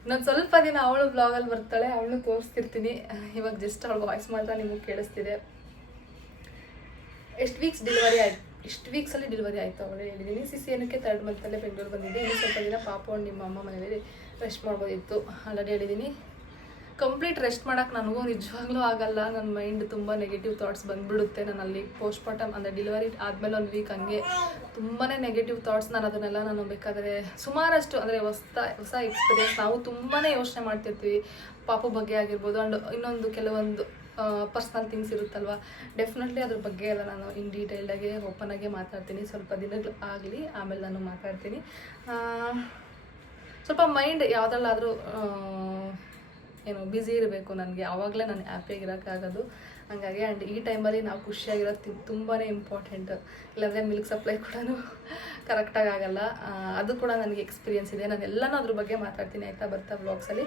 ನಾನು ಸ್ವಲ್ಪ ದಿನ ಅವಳು ಬ್ಲಾಗಲ್ಲಿ ಬರ್ತಾಳೆ, ಅವಳನ್ನು ತೋರಿಸ್ತಿರ್ತೀನಿ. ಇವಾಗ ಜಸ್ಟ್ ಅವಳು ವಾಯ್ಸ್ ಮಾತ್ರ ನಿಮಗೆ ಕೇಳಿಸ್ತಿದೆ. ಎಷ್ಟು ವೀಕ್ಸಲ್ಲಿ ಡೆಲಿವರಿ ಆಯಿತು ಅವಳು ಹೇಳಿದ್ದೀನಿ. ಏನಕ್ಕೆ 3rd ಮಂತಲ್ಲೇ ಬೆಂಗಳೂರು ಬಂದಿದ್ದೆ. ಇನ್ನು ಸ್ವಲ್ಪ ದಿನ ಪಾಪು ನಿಮ್ಮ ಅಮ್ಮ ಮನೇಲಿ ರೆಸ್ಟ್ ಮಾಡ್ಬೋದಿತ್ತು, ಆಲ್ರೆಡಿ ಹೇಳಿದ್ದೀನಿ. ಕಂಪ್ಲೀಟ್ ರೆಸ್ಟ್ ಮಾಡೋಕ್ಕೆ ನನಗೂ ನಿಜವಾಗ್ಲೂ ಆಗಲ್ಲ. ನನ್ನ ಮೈಂಡ್ ತುಂಬ ನೆಗೆಟಿವ್ ಥಾಟ್ಸ್ ಬಂದುಬಿಡುತ್ತೆ. ನಾನು ಅಲ್ಲಿ ಪೋಸ್ಟ್ಮಾರ್ಟಮ್ ಅಂದರೆ ಡೆಲಿವರಿ ಆದಮೇಲೆ 1 ವೀಕ್ ಹಂಗೆ ತುಂಬಾ ನೆಗೆಟಿವ್ ಥಾಟ್ಸ್. ನಾನು ಬೇಕಾದರೆ ಸುಮಾರಷ್ಟು ಅಂದರೆ ಹೊಸ ಎಕ್ಸ್ಪೀರಿಯನ್ಸ್. ನಾವು ತುಂಬಾ ಯೋಚನೆ ಮಾಡ್ತಿರ್ತೀವಿ ಪಾಪು ಬಗ್ಗೆ ಆಗಿರ್ಬೋದು. ಆ್ಯಂಡ್ ಇನ್ನೊಂದು ಕೆಲವೊಂದು ಪರ್ಸ್ನಲ್ ಥಿಂಗ್ಸ್ ಇರುತ್ತಲ್ವ, ಡೆಫಿನೆಟ್ಲಿ ಅದ್ರ ಬಗ್ಗೆ ಎಲ್ಲ ನಾನು ಇನ್ ಡೀಟೇಲ್ಡಾಗೆ ಓಪನಾಗೆ ಮಾತಾಡ್ತೀನಿ. ಸ್ವಲ್ಪ ದಿನಗಳು ಆಗಲಿ, ಆಮೇಲೆ ನಾನು ಮಾತಾಡ್ತೀನಿ. ಸ್ವಲ್ಪ ಮೈಂಡ್ ಯಾವುದ್ರಲ್ಲಾದರೂ ಬ್ಯುಸಿ ಇರಬೇಕು ನನಗೆ, ಆವಾಗಲೇ ನಾನು ಹ್ಯಾಪಿಯಾಗಿರೋಕ್ಕಾಗೋದು. ಹಾಗಾಗಿ ಆ್ಯಂಡ್ ಈ ಟೈಮಲ್ಲಿ ನಾವು ಖುಷಿಯಾಗಿರೋದು ತುಂಬಾ ಇಂಪಾರ್ಟೆಂಟ್. ಇಲ್ಲಾಂದರೆ ಮಿಲ್ಕ್ ಸಪ್ಲೈ ಕೂಡ ಕರೆಕ್ಟಾಗಿ ಆಗಲ್ಲ. ಅದು ಕೂಡ ನನಗೆ ಎಕ್ಸ್ಪೀರಿಯನ್ಸ್ ಇದೆ. ನಾನು ಎಲ್ಲನೂ ಅದ್ರ ಬಗ್ಗೆ ಮಾತಾಡ್ತೀನಿ ಆಯಿತಾ, ಬರ್ತಾ ವ್ಲಾಗ್ಸಲ್ಲಿ.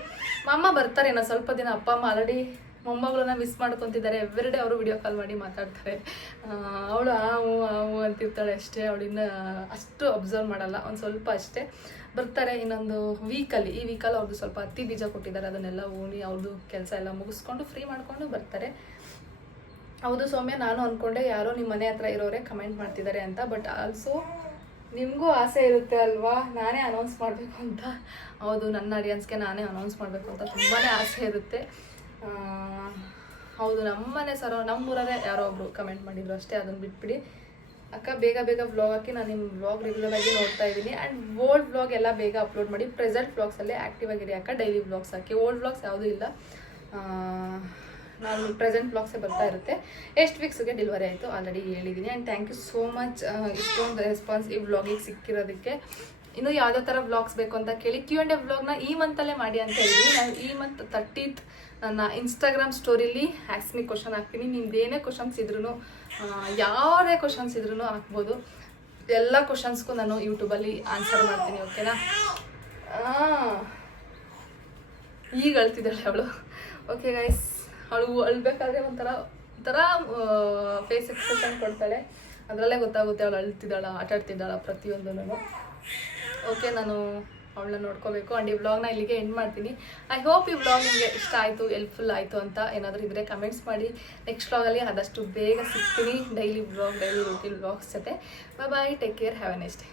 ಅಮ್ಮ ಬರ್ತಾರೆ ನಾನು ಸ್ವಲ್ಪ ದಿನ. ಅಪ್ಪ ಅಮ್ಮ ಆಲ್ರೆಡಿ ಮೊಮ್ಮಗಳನ್ನ ಮಿಸ್ ಮಾಡ್ಕೊತಿದ್ದಾರೆ. ಎವ್ರಿಡೇ ಅವರು ವಿಡಿಯೋ ಕಾಲ್ ಮಾಡಿ ಮಾತಾಡ್ತಾರೆ. ಅವಳು ಆವು ಅಂತಿರ್ತಾಳೆ ಅಷ್ಟೇ. ಅವಳಿನ್ನ ಅಷ್ಟು ಅಬ್ಸರ್ವ್ ಮಾಡಲ್ಲ, ಒಂದು ಸ್ವಲ್ಪ ಅಷ್ಟೇ. ಬರ್ತಾರೆ ಇನ್ನೊಂದು ವೀಕಲ್ಲಿ. ಈ ವೀಕಲ್ಲಿ ಅವ್ರದ್ದು ಸ್ವಲ್ಪ ಹತ್ತಿ ಬೀಜ ಕೊಟ್ಟಿದ್ದಾರೆ, ಅದನ್ನೆಲ್ಲ ಊನಿ ಅವ್ರದ್ದು ಕೆಲಸ ಎಲ್ಲ ಮುಗಿಸ್ಕೊಂಡು ಫ್ರೀ ಮಾಡಿಕೊಂಡು ಬರ್ತಾರೆ. ಹೌದು ಸೌಮ್ಯ, ನಾನು ಅಂದ್ಕೊಂಡೆ ಯಾರೋ ನಿಮ್ಮ ಮನೆ ಹತ್ರ ಇರೋರೆ ಕಮೆಂಟ್ ಮಾಡ್ತಿದ್ದಾರೆ ಅಂತ. ಬಟ್ ಆಲ್ಸೋ ನಿಮಗೂ ಆಸೆ ಇರುತ್ತೆ ಅಲ್ವಾ, ನಾನೇ ಅನೌನ್ಸ್ ಮಾಡಬೇಕು ಅಂತ. ಹೌದು, ನನ್ನ ಆಡಿಯನ್ಸ್ಗೆ ನಾನೇ ಅನೌನ್ಸ್ ಮಾಡಬೇಕು ಅಂತ ತುಂಬಾ ಆಸೆ ಇರುತ್ತೆ. ಹೌದು, ನಮ್ಮೂರೇ ಯಾರೋ ಒಬ್ಬರು ಕಮೆಂಟ್ ಮಾಡಿದ್ರು ಅಷ್ಟೇ, ಅದನ್ನು ಬಿಟ್ಬಿಡಿ. ಅಕ್ಕ ಬೇಗ ಬೇಗ ವ್ಲಾಗ್ ಹಾಕಿ ನಾನು ನಿಮ್ಮ ವ್ಲಾಗ್ ರೆಗ್ಯುಲರ್ ಆಗಿ ನೋಡ್ತಾ ಇದ್ದೀನಿ. ಆ್ಯಂಡ್ ಓಲ್ಡ್ ವ್ಲಾಗ್ ಎಲ್ಲ ಬೇಗ ಅಪ್ಲೋಡ್ ಮಾಡಿ, ಪ್ರೆಸೆಂಟ್ ವ್ಲಾಗ್ಸಲ್ಲೇ ಆ್ಯಕ್ಟಿವ್ ಆಗಿರಿ ಅಕ್ಕ. ಡೈಲಿ ವ್ಲಾಗ್ಸ್ ಹಾಕಿ, ಓಲ್ಡ್ ವ್ಲಾಗ್ಸ್ ಯಾವುದೂ ಇಲ್ಲ. ನಾನು ಪ್ರೆಸೆಂಟ್ ವ್ಲಾಗ್ಸೇ ಬರ್ತಾ ಇರುತ್ತೆ. ಎಷ್ಟು ವೀಕ್ಸ್ಗೆ ಡೆಲಿವರಿ ಆಯಿತು ಆಲ್ರೆಡಿ ಹೇಳಿದ್ದೀನಿ. And thank you so much ಇಷ್ಟೊಂದು ರೆಸ್ಪಾನ್ಸ್ ಈ ವ್ಲಾಗಿಗೆ ಸಿಕ್ಕಿರೋದಕ್ಕೆ. ಇನ್ನು ಯಾವುದೇ ಥರ ವ್ಲಾಗ್ಸ್ ಬೇಕು ಅಂತ ಕೇಳಿ. Q&A ವ್ಲಾಗ್ನ ಈ ಮಂತಲ್ಲೇ ಮಾಡಿ ಅಂತ ಹೇಳಿದ್ದೀನಿ. ನಾನು ಈ ಮಂತ್ 30th ನನ್ನ ಇನ್ಸ್ಟಾಗ್ರಾಮ್ ಸ್ಟೋರಿಲಿ ಆಸ್ಕ್ ಮಿ ಕ್ವಶನ್ ಹಾಕ್ತೀನಿ. ನಿಮ್ದು ಏನೇ ಕ್ವಶನ್ಸ್ ಇದ್ರೂ, ಯಾವುದೇ ಕ್ವಶನ್ಸ್ ಇದ್ರೂ ಹಾಕ್ಬೋದು. ಎಲ್ಲ ಕ್ವಶನ್ಸ್ಗೂ ನಾನು ಯೂಟ್ಯೂಬಲ್ಲಿ ಆನ್ಸರ್ ಮಾಡ್ತೀನಿ, ಓಕೆನಾ? ಈಗ ಅಳ್ತಿದ್ದಾಳೆ ಅವಳು. ಓಕೆ ಗೈಸ್, ಅವಳು ಅಳ್ಬೇಕಾದ್ರೆ ಒಂಥರ ಫೇಸ್ ಎಕ್ಸ್ಪ್ರೆಷನ್ ಕೊಡ್ತಾಳೆ. ಅದರಲ್ಲೇ ಗೊತ್ತಾಗುತ್ತೆ ಅವಳು ಅಳ್ತಿದ್ದಾಳ, ಆಟಾಡ್ತಿದ್ದಾಳ ಪ್ರತಿಯೊಂದೂ. ಓಕೆ, ನಾನು ಅವಳನ್ನ ನೋಡ್ಕೋಬೇಕು. ಆ್ಯಂಡ್ ಈ ವ್ಲಾಗ್ನ ಇಲ್ಲಿಗೆ ಎಂಡ್ ಮಾಡ್ತೀನಿ. ಐ ಹೋಪ್ ಈ ವ್ಲಾಗ್ ನಿಮಗೆ ಇಷ್ಟ ಆಯಿತು, ಹೆಲ್ಪ್ಫುಲ್ ಆಯಿತು ಅಂತ. ಏನಾದರೂ ಇದ್ದರೆ ಕಮೆಂಟ್ಸ್ ಮಾಡಿ. ನೆಕ್ಸ್ಟ್ ವ್ಲಾಗಲ್ಲಿ ಆದಷ್ಟು ಬೇಗ ಸಿಗ್ತೀನಿ. Daily vlog, daily routine vlogs ಜೊತೆ. Bye, take care, have a nice day.